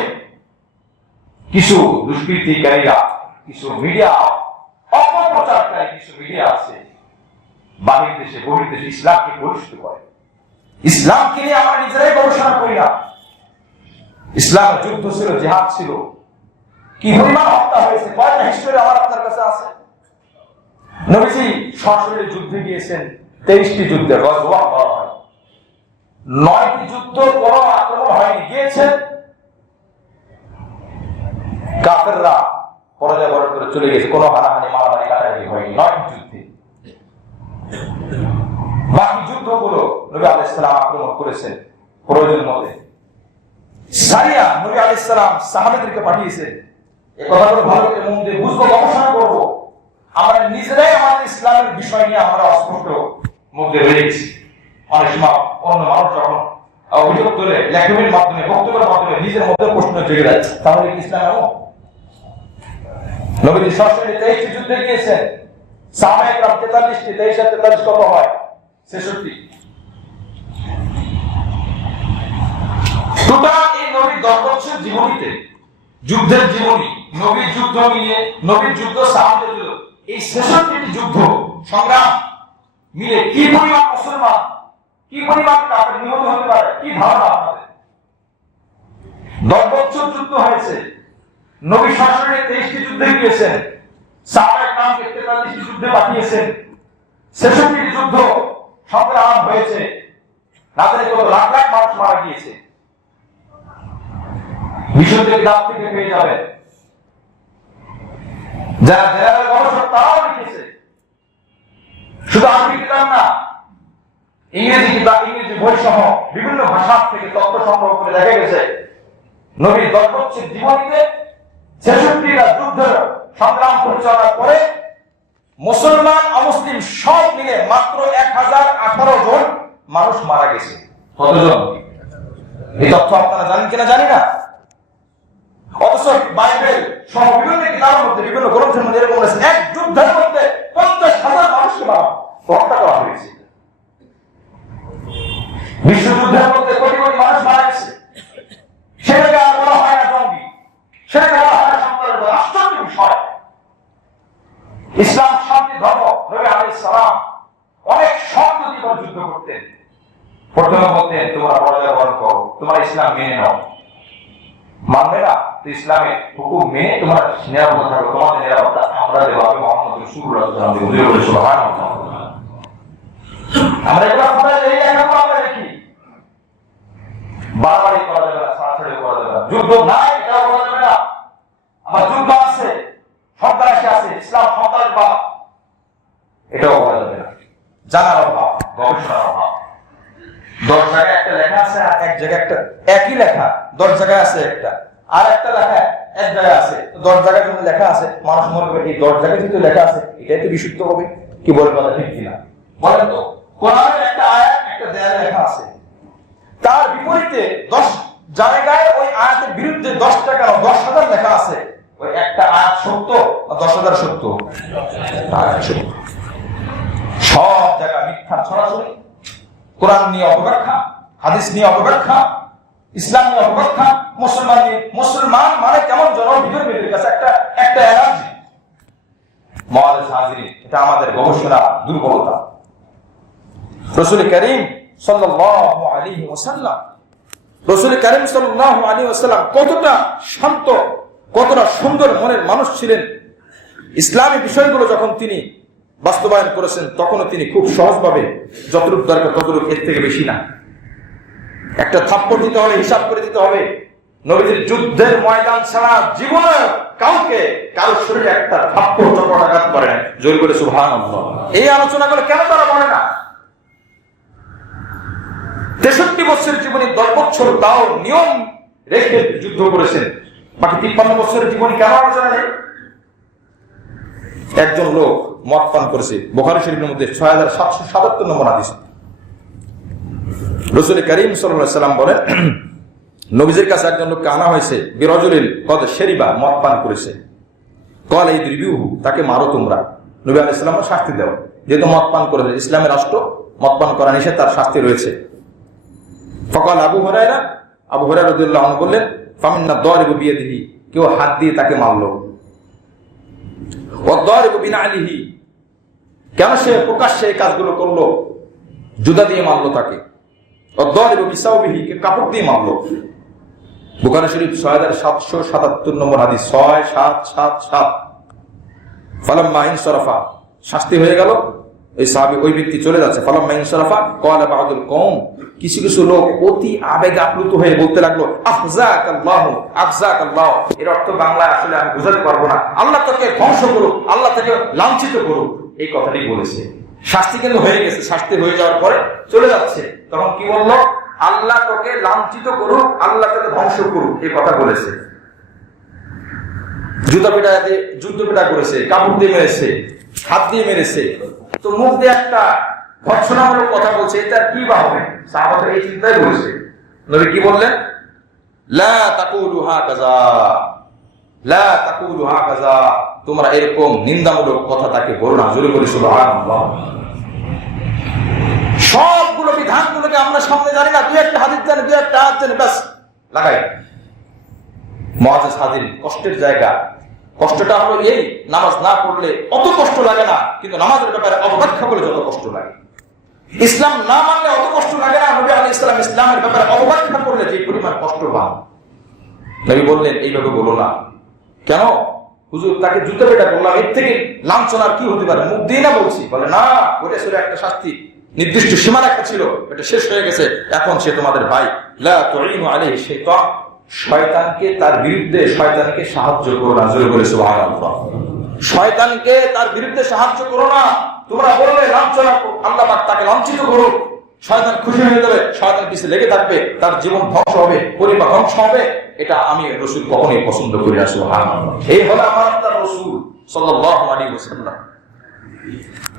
কিছু দুষ্কৃতিকারীরা, কিছু মিডিয়া অপপ্রচারকারী কিছু মিডিয়া আছে, বাহির দেশে বহির দেশে ইসলামকে কলুষিত করে। ইসলামকে নিয়ে আমরা নিজেরাই গবেষণা করি না। ইসলামের যুদ্ধ ছিল, জিহাদ ছিল, কি পরিমাণ হত্যা হয়েছে, কয়টা হিস্ট্রি আমার আপনার কাছে আছে। নবীজি সরাসরি যুদ্ধে গিয়েছেন, 23টি যুদ্ধে গজওয়া করা হয়, 9টি যুদ্ধ কোনো আক্রমণ হয়নি, গিয়েছেন কাফেররা পরাজয় বরণ করে চলে গেছে, কোনো হানাহানি মারামারি কাটাকাটি হয়নি 9টি যুদ্ধে। বাকি যুদ্ধগুলো নবী আলাইহিস সালাম আক্রমণ করেছেন প্রয়োজন মতে। সারিয়া নবী আলাইহিস সালাম সাহাবাদেরকে পাঠিয়েছেন। এই কথাগুলো ভালো করে মন দিয়ে বুঝবো, গবেষণা করব। আমরা নিজেরাই আমাদের ইসলামের বিষয় নিয়ে আমরা অস্পষ্ট মধ্যে রয়ে গেছি। অনেক সময় অন্য মানুষ যখন অভিযোগ তোলে, লেখনের মাধ্যমে, বক্তব্যের মাধ্যমে নিজের মধ্যে প্রশ্ন জেগে যায়, তাহলে কি ইসলাম এমন? নবীজি সরাসরি 23টি যুদ্ধে গিয়েছেন, সাহাবায়ে কেরাম 43টি, 23 আর 43 কত হয়? 66। টোটাল এই নবীর 10 বছর জীবনীতে, যুদ্ধের জীবনী, নবীর যুদ্ধ মিলে, নবীর যুদ্ধ, সাহাবাদের যুদ্ধ, এই 66টি যুদ্ধ সংগ্রাম মিলে কি পরিমাণ মুসলমান, কি পরিমাণ কাফের নিহত হতে পারে, কি ধারণা আপনাদের? 10 বছর যুদ্ধ হয়েছে, নবী সরাসরি 23টি যুদ্ধে গিয়েছেন, সাহাবায়ে কেরামকে 43টি যুদ্ধে পাঠিয়েছেন, 66টি যুদ্ধ সংগ্রাম হয়েছে, রাতে কত লাখ লাখ মানুষ মারা গিয়েছে। বিশুদ্ধ কিতাব থেকে পেয়ে যাবেন, যারা জেনারেল গবেষক তারাও লিখেছে শুধু আরবি কিতাব না, ইংরেজি কিতাব, ইংরেজি বই সহ বিভিন্ন ভাষা থেকে তথ্য সংগ্রহ করে দেখা গেছে নবীর 10 বছর জীবনীতে 66টা যুদ্ধ সংগ্রাম পরিচালনা করে মুসলমান অমুসলিম সব মিলে মাত্র 1018 জন মানুষ মারা গেছে। কতজন? এই তথ্য আপনারা জানেন কিনা জানি না। অথচ বাইবেল সহ বিভিন্ন কিতাবের মধ্যে, বিভিন্ন গ্রন্থের মধ্যে এরকম আছে এক যুদ্ধের মধ্যে 50,000 মানুষকে হত্যা করা হয়েছে। বিশ্বযুদ্ধের মধ্যে কোটি কোটি মানুষ মারা গেছে। সেটাকে আর বলা হয় না জঙ্গি, সেটাকে বলা হয় না সন্ত্রাসবাদ। আশ্চর্য বিষয়, ইসলাম শান্তি ধর্ম। নবী আলাইহিস সালাম অনেক শর্ত দিয়ে যুদ্ধ করতেন। প্রথমে বলতেন তোমরা পরাজয় বরণ করো, তোমার ইসলাম মেনে নাও। মানবে না তো ইসলামের হুকুম মেনে তোমরা নিরাপদ থাকো, তোমাদের নিরাপত্তা আমরা দেবো। আমি মুহাম্মদ রাসূলুল্লাহ সাল্লাল্লাহু আলাইহি ওয়াসাল্লাম সুবহানাল্লাহ। আমরা এগুলো আমরা দেখি বাড়াবাড়ি করা যাবে না, ছাড়াছাড়ি করা যাবে না। যুদ্ধ নাই এটাও বলা যাবে না, আবার যুদ্ধ আছে, সন্ত্রাসী আছে, ইসলাম সন্ত্রাসবাদ এটাও বলা যাবে না। জানার অভাব, গবেষণার অভাব। 10 জায়গায় একটা লেখা আছে আর এক জায়গায় একটা, একই লেখা 10 জায়গায় আছে একটা, আর একটা লেখা এক জায়গায় আছে। 10 জায়গায় যখন লেখা আছে মানুষ মনে করে এই 10 জায়গায় যেহেতু লেখা আছে এটাই তো বিশুদ্ধ হবে। কি বলেন কথা ঠিক কিনা বলেন তো? কোরআনের একটা আয়াত একটা দেয়ালে লেখা আছে, তার বিপরীতে 10 জায়গায় ওই আয়াতের বিরুদ্ধে 10টা কেন 10,000 লেখা আছে। ওই একটা আয়াত সত্য আর 10,000 সত্য? সব জায়গা মিথ্যা ছড়াছড়ি। কোরআন নিয়ে অপব্যাখ্যা, হাদিস নিয়ে অপব্যাখ্যা, ইসলাম নিয়ে অপব্যাখ্যা, মুসলমান মানে কেমন জন ভিতরের কাছে একটা এনার্জি। মুআজ্জিজ হাজিরিন, এটা আমাদের গবেষণা দুর্বলতা। রাসূল করিম সাল্লাল্লাহু আলাইহি ওয়াসাল্লাম, রাসূল করিম সাল্লাল্লাহু আলাইহি ওয়াসাল্লাম কতটা শান্ত, কতটা সুন্দর মনের মানুষ ছিলেন। ইসলামী বিষয়গুলো যখন তিনি বাস্তবায়ন করেছেন তখনও তিনি খুব সহজভাবে যতটুকু দরকার ততটুকু, এর থেকে বেশি না। একটা থাপ্পড় দিতে হলে হিসাব করে দিতে হবে। নবীজির যুদ্ধের ময়দান ছাড়া জীবনে কারো শরীরে একটা থাপ্পড় চপটাঘাত করে না। জোর করে সুবহানাল্লাহ। এই আলোচনাগুলো কেন তারা বলে না? 63 বছরের জীবনী 10 বছর তাও নিয়ম রেখে যুদ্ধ করেছেন, বাকি 53 বছরের জীবনী কেন আলোচনা নেই? একজন লোক মদ পান করেছে, বুখারী শরীফের মধ্যে 6777 নম্বর হাদিস। রাসূল করিম সাল্লাল্লাহু আলাইহি ওয়াসাল্লাম বলেন, নবীজির কাছে একজন লোককে আনা হয়েছে, বিরাজুলিন কদ শরিবা, মদ পান করেছে। কল এই দ্রিবিউহু, তাকে মারো তোমরা। নবী আলাইহিস সালাম শাস্তি দাও, যেহেতু মদ পান করেছে, ইসলামের রাষ্ট্র, মদ পান করা নিষেধ, তার শাস্তি রয়েছে। ফাকাল আবু হুরায়রা, আবু হুরায়রা রাদিয়াল্লাহু আনহু বললেন, ফামিন্না দারিবু বিয়াদিহি, কেউ হাত দিয়ে তাকে মারলো। ওয়াদারিবু বিনালিহি, কেন সে প্রকাশ্যে এই কাজগুলো করলো? জুতা দিয়ে মারলো তাকে। ওয়াদারিবু বিসাওবিহি, কে কাপড় দিয়ে মারলো। বুখারী শরীফ 6777 নম্বর হাদিস, 6777। ফালাম্মা ইনসারাফা, শাস্তি হয়ে গেল, এই সাহাবী ওই ব্যক্তি চলে যাচ্ছে। ফালাম্মা ইনসারাফা ক্বালা বা'দুল কওম, কিছু কিছু লোক অতি আবেগ আপ্লুত হয়ে বলতে লাগলো, আফজাকাল্লাহু আফজাকাল্লাহ। এর অর্থ বাংলায় আসলে আমি বোঝাতে পারবো না। আল্লাহ তাকে ধ্বংস করুক, আল্লাহ তাকে লাঞ্ছিত করুক, এই কথাটি বলেছে। শাস্তি কিন্তু হয়ে গেছে, শাস্তি হয়ে যাওয়ার পরে চলে যাচ্ছে, তখন কি বললো? আল্লাহ তোকে লাঞ্ছিত করুক, আল্লাহ তোকে ধ্বংস করুক, এই কথা বলেছে। জুতা পিটা দিয়ে যুদ্ধ পিটা করেছে, কাপড় দিয়ে মেরেছে, হাত দিয়ে মেরেছে, তো মুখ দিয়ে একটা ভৎসনামূলক কথা বলছে, এটা কি বা হবে? সাহাবারা এই চিন্তাই বলেছে। নবী কি বললেন? লা তাকুলু হাকাযা, লা তাকুলু হাকাযা, তোমরা এরকম নিন্দামূলক কথা তাকে বলো না। জোরে বলি সুবহানাল্লাহ। সবগুলো বিধানগুলোকে আমরা সামনে জানি না, দুই একটা হাদিস জানি, দুই একটা আয়াত জানি, ব্যাস লাগাই। মুআজ্জিজ হাজিরিন, কষ্টের জায়গা। কষ্টটা হলো এই, নামাজ না পড়লে অত কষ্ট লাগে না, কিন্তু নামাজের ব্যাপারে অবজ্ঞা করলে যত কষ্ট লাগে। ইসলাম না মানলে অত কষ্ট লাগে না, নবী আলাইহিস সালাম ইসলামের ব্যাপারে অবজ্ঞা করলে যে পরিমাণ কষ্ট পান। নবী বললেন এইভাবে বলো না। কেন হুজুর? তাকে জুতা পেটা বললাম, এর থেকে লাঞ্ছনার কি হতে পারে? মুখ দিয়ে না বলছি। বলে না, ওটা ছিল একটা শাস্তি, নির্দিষ্ট সীমারেখা ছিল, এটা শেষ হয়ে গেছে, এখন সে তোমাদের ভাই। লা তুইনু আলাইহি শাইতান, শয়তানকে, তার বিরুদ্ধে শয়তানকে সাহায্য করো না। জোরে বলে সুবহানাল্লাহ। শয়তানকে তার বিরুদ্ধে সাহায্য করো না। তোমরা বলবে লাঞ্ছনা, আল্লাহ পাক তাকে লাঞ্ছিত করুক, শয়তান খুশি হয়ে যাবে, শয়তান পিছনে লেগে থাকবে, তার জীবন ধ্বংস হবে, পরিবার ধ্বংস হবে। এটা আমি রাসূল কখনোই পছন্দ করি না। সুবহানাল্লাহ। এই হলো আমার আপনার রাসূল সাল্লাল্লাহু আলাইহি ওয়াসাল্লাম।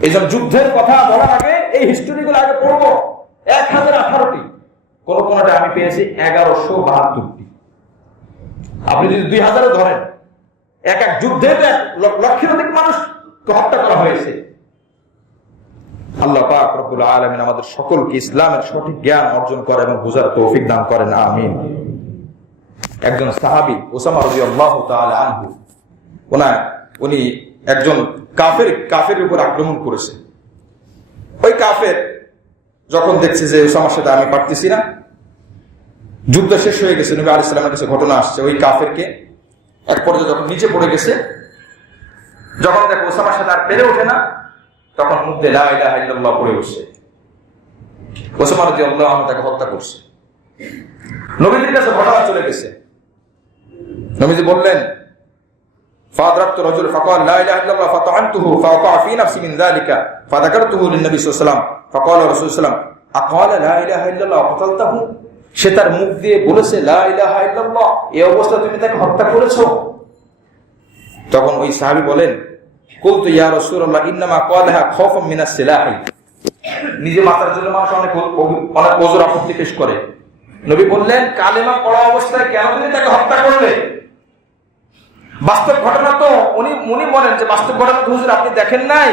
এইসব যুদ্ধের কথা বলার আগে এই হিস্ট্রিগুলো আগে পড়বো। 1018টি, কোনটা আমি পেয়েছি 1172টি। আপনি যদি 2000 ধরেন, এক এক যুদ্ধে লক্ষের অধিক মানুষ হত্যা করা হয়েছে। আল্লাহ পাক রব্বুল আলামিন আমাদের সকলকে ইসলামের সঠিক জ্ঞান অর্জন করে এবং বুঝার তৌফিক দান করেন, আমিন। একজন সাহাবী উসামা রাদিয়াল্লাহু তাআলা আনহু, উনি একজন কাফেরের উপর আক্রমণ করেছে। ওই কাফের যখন দেখছে যে উসামার সাথে আমি পারতেছি না, যুদ্ধ শেষ হয়ে গেছে, নবী আলাইহিস সালামের কাছে ঘটনা আসছে, ওই কাফেরকে এক পর্যায়ে যখন নিচে পড়ে গেছে, যখন দেখো উসামার সাথে আর পেরে ওঠে না, তখন মুখে লা ইলাহা ইল্লাল্লাহ পড়ে বসে উসামা রাদিয়াল্লাহু আনহু তাকে হত্যা করছে। নবীর কাছে ঘটনা চলে গেছে। নবীজি বললেন, فأدركت رجل فقال لا إله إلا الله فطعنته فوقع في نفسي من ذلك فذكرته للنبي صلى الله عليه وسلم فقال رسول الله صلى الله عليه وسلم أقال لا إله إلا الله وقتلته। সে তার মুখ দিয়ে বলেছে লা ইলাহা ইল্লাল্লাহ, এই অবস্থা তুমি তাকে হত্যা করেছো? তখন ওই সাহাবী বলেন, কুলতু ইয়া রাসূলুল্লাহ ইন্নামা ক্বালাহা খাওফাম মিনাস সিলাহি। নিজে মাতার জন্য মানুষ অনেক ওজর আপত্তি পেশ করে। নবী বললেন, কালেমা পড়া অবস্থায় কেন তুমি তাকে হত্যা করলে? বাস্তব ঘটনা তো উনি বলেন যে বাস্তব ঘটনা তো হুজুর আপনি দেখেন নাই,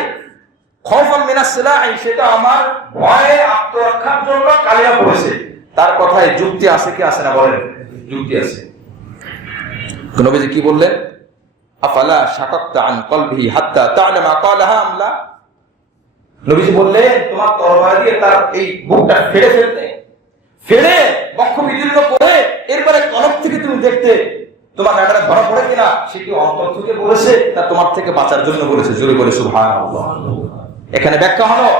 খাওফাম মিনাস সিলাহি, সেটা আমার ভয়ে আত্মরক্ষার জন্য কালেমা পড়েছে। তার কথায় যুক্তি আছে কি আছে না বলেন? যুক্তি আছে। নবীজি কি বললেন? আফালা শাকাকতা আন কলবিহি হাত্তা তা'লামা ক্বালাহা আম লা। নবীজি বললেন, তোমার তরবারি দিয়ে তার এই বুকটা ফেড়ে বক্ষ বিদীর্ণ করে এরপরে কলব থেকে তুমি দেখতে তোমার ম্যাটারে ধরা পড়ে কিনা, সে কি অন্তর থেকে বলেছে না তোমার থেকে বাঁচার জন্য বলেছে? জোরে বলে সুবহানাল্লাহ। এখানে ব্যাখ্যা হলো,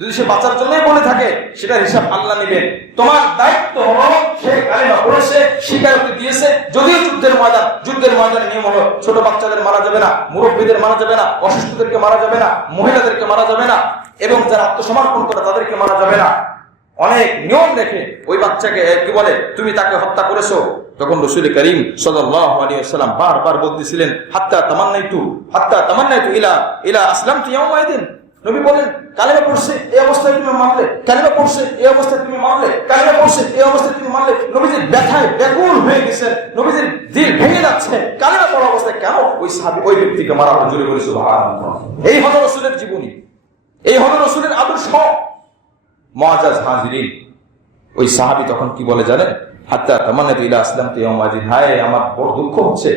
যদি সে বাঁচার জন্যই বলে থাকে সেটা হিসাব আল্লাহ নেবেন। তোমার দায়িত্ব হলো সে কালেমা পড়েছে, স্বীকারোক্তি দিয়েছে। যদিও যুদ্ধের ময়দানে নিয়ম হলো ছোট বাচ্চাদের মারা যাবে না, মুরব্বীদের মারা যাবে না, অসুস্থদেরকে মারা যাবে না, মহিলাদেরকে মারা যাবে না, এবং যারা আত্মসমর্পণ করে তাদেরকে মারা যাবে না। অনেক নিয়ম রেখে ওই বাচ্চাকে কি বলে তুমি তাকে হত্যা করেছো। তখন রাসূল করিম সাল্লাল্লাহু আলাইহি ওয়াসাল্লাম বারবার বলতেছিলেন, হাত্তা তামান্নাইতু ইলা আসলামতু ইয়াউমাইদিন। নবী বলেন, কালেমা পড়ছে এই অবস্থায় তুমি মানলে, কালেমা পড়ছে এই অবস্থায় তুমি মানলে, কালেমা পড়ছে এই অবস্থায় তুমি মানলে। নবীজির ব্যথায় ব্যাকুল হয়ে গেছেন, নবীজির দিল ভেঙে যাচ্ছে। কালেমা পড়া অবস্থায় কেন ওই সাহাবী ওই ব্যক্তিকে মারা হলো? জোরে বলে সুবহানাল্লাহ। এই হলো রাসূলের জীবনী, এই হলো রাসূলের আদর্শ। মুআজ্জাজ হাজিরিন, ওই সাহাবী তখন কি বলে জানেন? হাত্তা তামান্নাতু ইলা আসলামতু ইয়াউমাইদিন। হায়, আমার বড় দুঃখ হচ্ছে,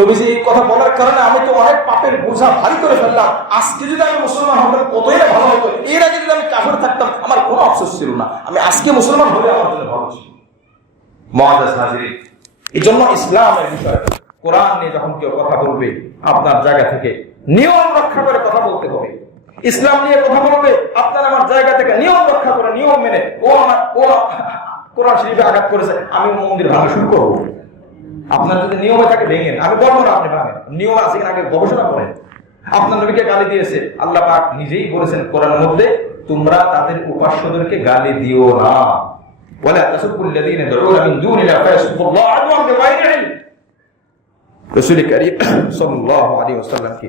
নবীজি এই কথা বলার কারণে আমি তো অনেক পাপের বোঝা ভারী করে ফেললাম। আজকে যদি আমি মুসলমান হতাম কতই না ভালো হতো। এর আগে যদি আমি কাফের থাকতাম আমার কোনো আফসোস ছিল না। আমি আজকে মুসলমান হলে আমার জন্য ভালো ছিল। মুআজ্জাজ হাজিরিন, এই জন্য ইসলামের বিষয় কোরআন নিয়ে যখন কেউ কথা বলবে, আপনার জায়গা থেকে নিয়ম রক্ষা করে কথা বলতে হবে। ইসলাম নিয়ে কথা বলবে, আপনার আমার জায়গা থেকে নিয়ম রক্ষা করে, নিয়ম মেনে। কোরআন শরীফে আঘাত করেছে, আমি মন্দির ভাঙা শুরু করবো। আপনার যদি নিয়মে থাকে ভেঙেন, আমি বলবো না আপনি ভাঙেন। নিয়ম আছে কিনা আগে গবেষণা করেন। আপনার নবীকে গালি দিয়েছে, আল্লাহ পাক নিজেই বলেছেন কোরআনের মধ্যে, তোমরা তাদের উপাস্যদেরকে গালি দিও না। ওয়ালা তাসুবুল্লাযীনা ইয়াদউনা মিন দুনিল্লাহি ফায়াসুবুল্লাহ আদওয়ান বিগাইরি ইলম। রাসূল কারীম সাল্লাল্লাহু আলাইহি ওয়াসাল্লামকে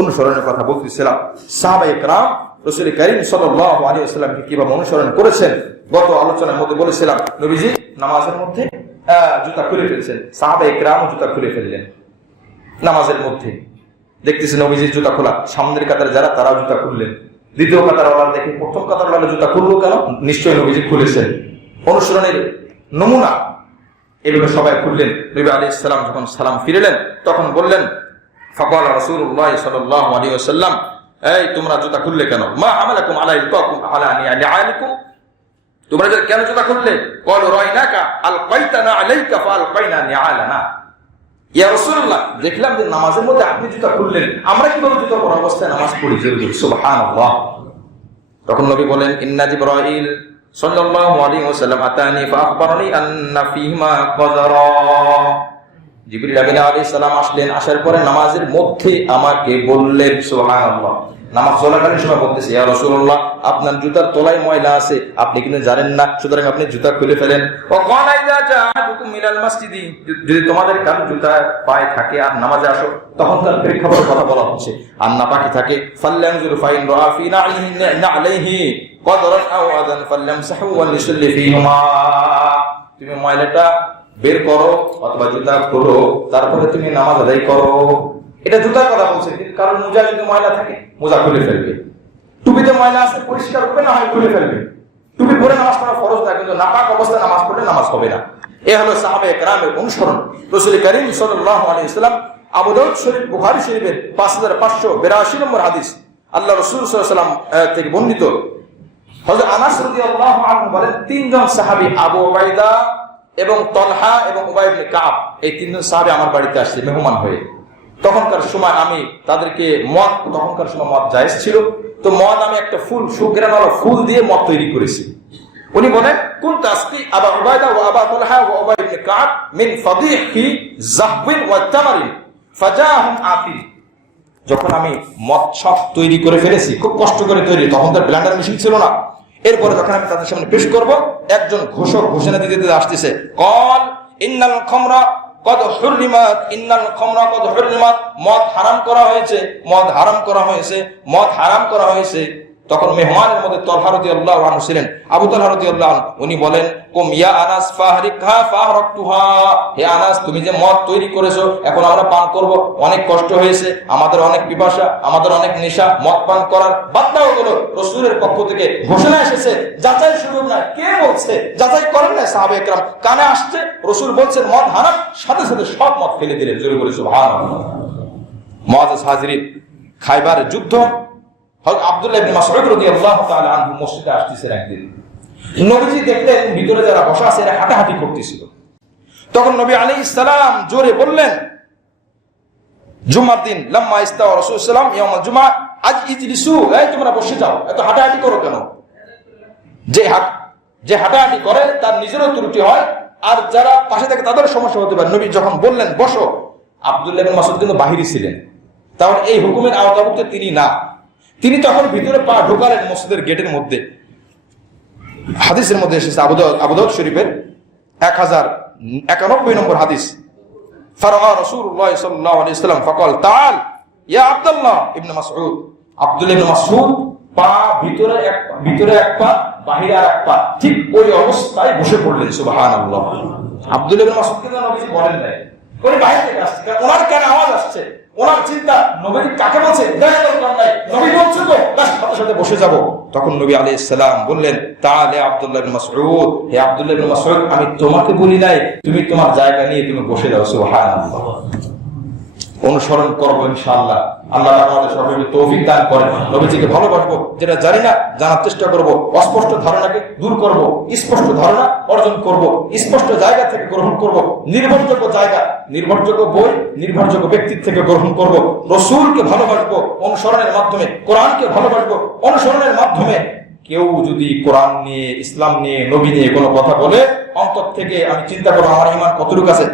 অনুসরণের কথা বলতেছিলাম। সাহাবায়ে কেরাম রাসূল কারীম সাল্লাল্লাহু আলাইহি ওয়াসাল্লামকে কিভাবে অনুসরণ করেছেন গত আলোচনার মধ্যে বলেছিলাম। নবীজি নামাজের মধ্যে জুতা খুলে ফেলছেন, সাহাবায়ে কেরাম জুতা খুলে ফেললেন নামাজের মধ্যে। দেখতেছেন নবীজির জুতা খোলা, সামনের কাতারে যারা তারাও জুতা খুললেন। দ্বিতীয় কাতার ওয়ালা দেখে প্রথম কাতার ওয়ালা জুতা খুললো কেন? নিশ্চয়ই নবীজি খুলেছেন। অনুসরণের নমুনা এভাবে সবাই খুললেন। নবী আলাইহিস সালাম যখন সালাম ফিরলেন তখন বললেন, ফাকালা রাসূলুল্লাহ সাল্লাল্লাহু আলাইহি ওয়াসাল্লাম, এই তোমরা জুতা খুললে কেন? মা হামালাকুম আলা ইলকাকুম আলা নিআলিকুম, তোমরা কেন জুতা খুললে? ক্বালু রাইনাকা আলকাইতানা আলাইকা ফালকাইনা নিআলানা। ইয়া রাসূলুল্লাহ, দেখলাম যে নামাজের মধ্যে আপনি জুতা খুললেন, আমরা কিভাবে জুতা পরা অবস্থায় নামাজ পড়ি? সুবহানাল্লাহ। তখন নবী বলেন, ইন্না জিবরাইল সাল্লাল্লাহু আলাইহি ওয়াসাল্লাম আতানি ফাআখবারানি আন্না ফীহিমা কাযারা। জিবরিল আমিন আলাইহিস সালাম আসলেন, আসার পরে নামাজের মধ্যে আমাকে বললেন, সুবহানাল্লাহ, নামাজ চলাকালীন সময় বলতেছে, ইয়া রাসূলুল্লাহ, আপনার জুতার তলায় ময়লা আছে, আপনি কিন্তু জানেন না, সুতরাং আপনি জুতা খুলে ফেলেন। ওয়াকানা ইযা জাআকুম মিনাল মাসজিদি, যদি তোমাদের কারো জুতা পায়ে থাকে আর নামাজে আসো, তখন তার প্রেক্ষাপটের কথা বলা হচ্ছে। আর না পাকি থাকে, ফাল্লামযুর ফাইন রাআ ফি না'আলাইহি কদরান আও আদান ফাল্লামসাহু ওয়া লিসাল্লি ফীহিমা, তুমি ময়লাটা বের করো অথবা জুতা খোলো, তারপরে তুমি নামাজ আদায় করো। এটা জুতার কথা বলছে, কিন্তু কারণ মোজা যদি ময়লা থাকে মোজা খুলে ফেলবে, টুপিতে ময়লা আছে পরিষ্কার করবে, না হয় খুলে ফেলবে। টুপি পরে নামাজ পড়া ফরজ না, কিন্তু নাপাক অবস্থায় নামাজ পড়লে নামাজ হবে না। এ হলো সাহাবায়ে কেরামের অনুসরণ। রাসূল করিম সাল্লাল্লাহু আলাইহি ওয়াসাল্লাম, আবু দাউদ শরীফ, বুখারী শরীফের 5582 নম্বর হাদিস, আল্লাহ রাসূল সাল্লাল্লাহু আলাইহি ওয়াসাল্লাম থেকে বর্ণিত। হযরত আনাস রাদিয়াল্লাহু আনহু বলেন, তিনজন সাহাবী আবু উবাইদা এবং তলহা এবং উবাই ইবনে কাব, এই তিনজন সাহাবী আমার বাড়িতে আসছে মেহমান হয়ে। তখনকার সময় আমি তাদেরকে মদ, তখনকার সময় মদ জায়েজ ছিল, তো মদ আমি একটা ফুল, সুগ্রানওয়ালা ফুল দিয়ে মদ তৈরি করেছি। উনি বলেন, কুনতু আসকি আবু উবাইদা ওয়া আবু তালহা ওয়া উবাই ইবনে কাব মিন ফাদিহি যাহবিন ওয়া তামারিন ফাজাহুম আতিল। যখন আমি মদ সব তৈরি করে ফেলেছি, খুব কষ্ট করে তৈরি, তখন তো ব্লেন্ডার মেশিন ছিল না, এরপরে যখন আমি তাদের সামনে পেশ করব, একজন ঘোষক ঘোষণা দিতে দিতে আসতেছে, কল ইন্নাল খামরা কদ হুররিমাত, ইন্নাল খামরা কদ হুররিমাত, মদ হারাম করা হয়েছে, মদ হারাম করা হয়েছে, মদ হারাম করা হয়েছে। তখন মেহমানের মধ্যে তলহা রাদিয়াল্লাহু আনহু ছিলেন, আবু তালহা রাদিয়াল্লাহু আনহু, উনি বলেন, কুম ইয়া আনাস ফাহরিকহা ফাহরাকতুহা, হে আনাস, তুমি যে মদ তৈরি করেছো, এখন আমরা পান করব, অনেক কষ্ট হয়েছে, আমাদের অনেক পিপাসা, আমাদের অনেক নেশা, মদ পান করার বাদ দাও। হলো রাসূলের পক্ষ থেকে ঘোষণা এসেছে, যাচাই সুযোগ না, কে বলছে, যাচাই করেন না সাহাবায়ে কেরাম, কানে আসছে রাসূল বলছেন মদ হারাম, সাথে সাথে সব মদ ফেলে দিলেন। জোরে বলে সুবহানাল্লাহ। মুআজ্জাজ হাজিরিন, খায়বারের যুদ্ধ, হযরত আব্দুল্লাহ ইবনে মাসউদ রাদিয়াল্লাহু তাআলা আনহু মসজিদে আসতেছেন একদিন। নবীজি দেখলেন ভিতরে যারা বসা আছে এরা হাঁটাহাঁটি করতেছিল। তখন নবী আলাইহিস সালাম জোরে বললেন, জুমার দিন, লাম্মা ইস্তাওয়া রাসূলুল্লাহ সাল্লাল্লাহু আলাইহি ওয়াসাল্লাম ইয়াউমাল জুমআ, আজ ইজলিসু, এই তোমরা বসে যাও, এত হাঁটাহাঁটি করো কেন? যে হাঁটাহাঁটি করে তার নিজেরও ত্রুটি হয়, আর যারা পাশে থাকে তাদেরও সমস্যা হতে পারে। নবী যখন বললেন বসো, আব্দুল্লাহ ইবনে মাসউদ কিন্তু বাহিরে ছিলেন, তাহলে এই হুকুমের আওতাভুক্ত তিনি না। তিনি তখন ভিতরে পা ঢোকালেন মসজিদের গেটের মধ্যে। হাদিসের মধ্যে এসেছে আবু দাউদ শরীফের 1091 নম্বর হাদিস, ফারাআ রাসূলুল্লাহ সাল্লাল্লাহু আলাইহি ওয়াসাল্লাম ফাকাল তাআল ইয়া আব্দুল্লাহ ইবনে মাসউদ, আব্দুল্লাহ ইবনে মাসউদ পা ভিতরে এক পা বাহিরে আর এক পা, ঠিক ওই অবস্থায় বসে পড়লেন। সুবহানাল্লাহ। আব্দুল্লাহ ইবনে মাসউদ কিন্তু নবী বলেন নাই, উনি বাইরে থেকে আসছে, ওনার কেন আওয়াজ আসছে, ওনার চিন্তা নবী কাকে বলছে, দরকার নাই, নবী বলছে তো বাস সাথে সাথে বসে যাব। তখন নবী আলাইহিস সালাম বললেন, তাআলা আব্দুল্লাহ ইবনে মাসউদ, হে আব্দুল্লাহ ইবনে মাসউদ, আমি তোমাকে বলি নাই, তুমি তোমার জায়গা নিয়ে তুমি বসে যাও। সুবহানাল্লাহ। অনুসরণ করব ইনশাআল্লাহ। আল্লাহ আমাদের সবাইকে তৌফিক দান করেন। নবীজিকে ভালোবাসবো, যেটা জানি না জানার চেষ্টা করব, অস্পষ্ট ধারণাকে দূর করব, স্পষ্ট ধারণা অর্জন করব, স্পষ্ট জায়গা থেকে গ্রহণ করব, নির্ভরযোগ্য জায়গা, নির্ভরযোগ্য বই, নির্ভরযোগ্য ব্যক্তির থেকে গ্রহণ করব। রাসূলকে ভালোবাসবো অনুসরণের মাধ্যমে, কোরআনকে ভালোবাসবো অনুসরণের মাধ্যমে। কেউ যদি কোরআন নিয়ে, ইসলাম নিয়ে, নবী নিয়ে কোনো কথা বলে, অন্তর থেকে আমি চিন্তা করবো আমার ঈমান কতটুকু আছে।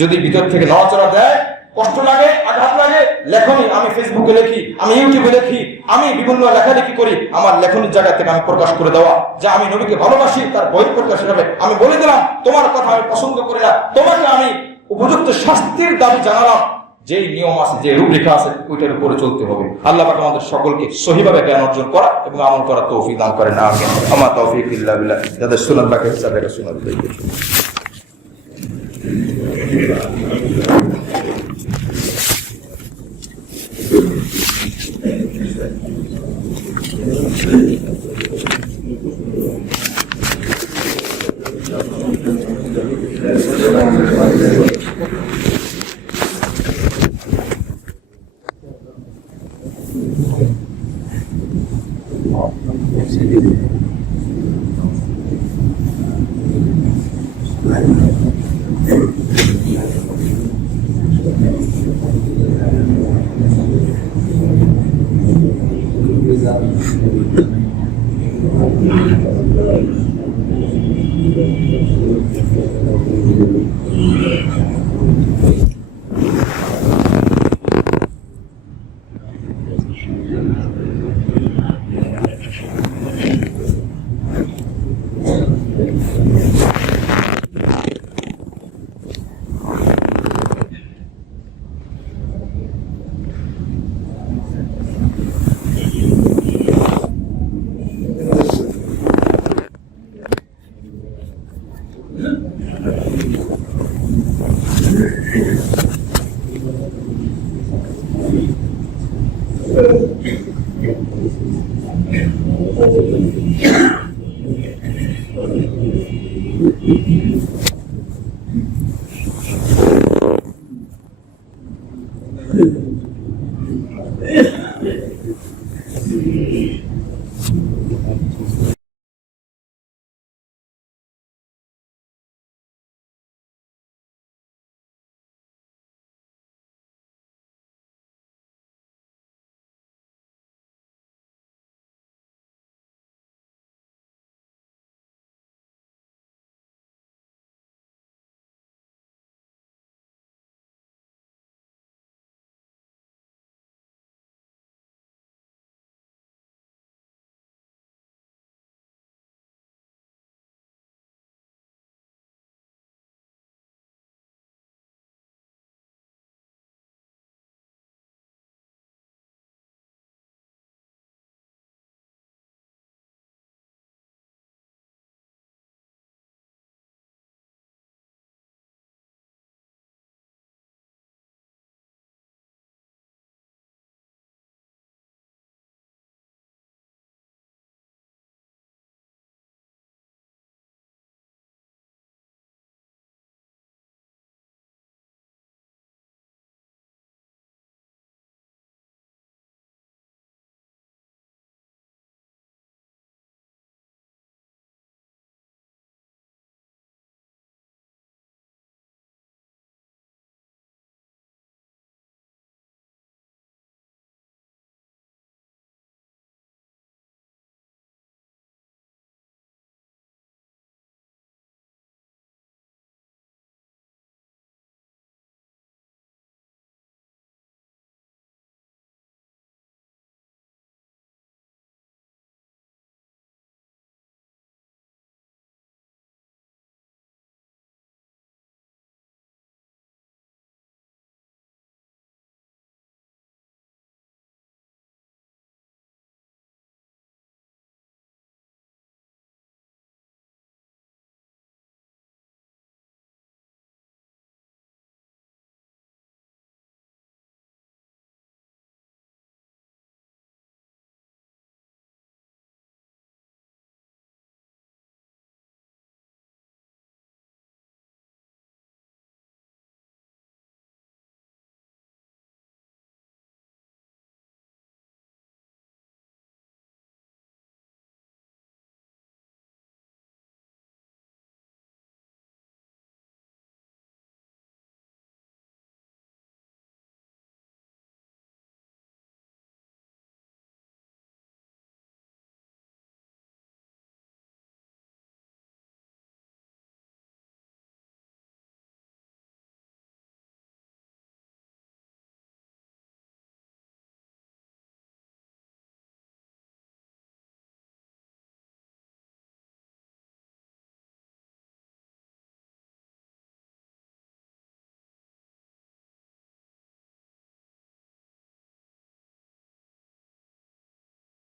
যদি ভিতর থেকে নড়াচড়া দেয়, কষ্ট লাগে, আঘাত লাগে, লেখনি আমি ফেসবুকে লিখি, আমি ইউটিউবে লিখি, আমি বিভিন্ন লেখালেখি করি, আমার লেখনির জায়গা থেকে আমি প্রকাশ করে দেওয়া যে আমি নবীকে ভালোবাসি, তার বই প্রকাশ হবে। আমি বলে দিলাম তোমার কথা আমি পছন্দ করি না, তোমাকে আমি উপযুক্ত শাস্তির দাবি জানালাম। যেই নিয়ম আছে, যে রূপরেখা আছে, ওইটার উপরে চলতে হবে। আল্লাহ পাক আমাদের সকলকে সহিভাবে জ্ঞান অর্জন করা এবং আমল করার তৌফিক দান করেন। আমিন। আমা তৌফিক ইল্লা বিল্লাহ। যাদের সুন্নাত বাকি হিসাবে সুন্নাত দেখবে। হুম।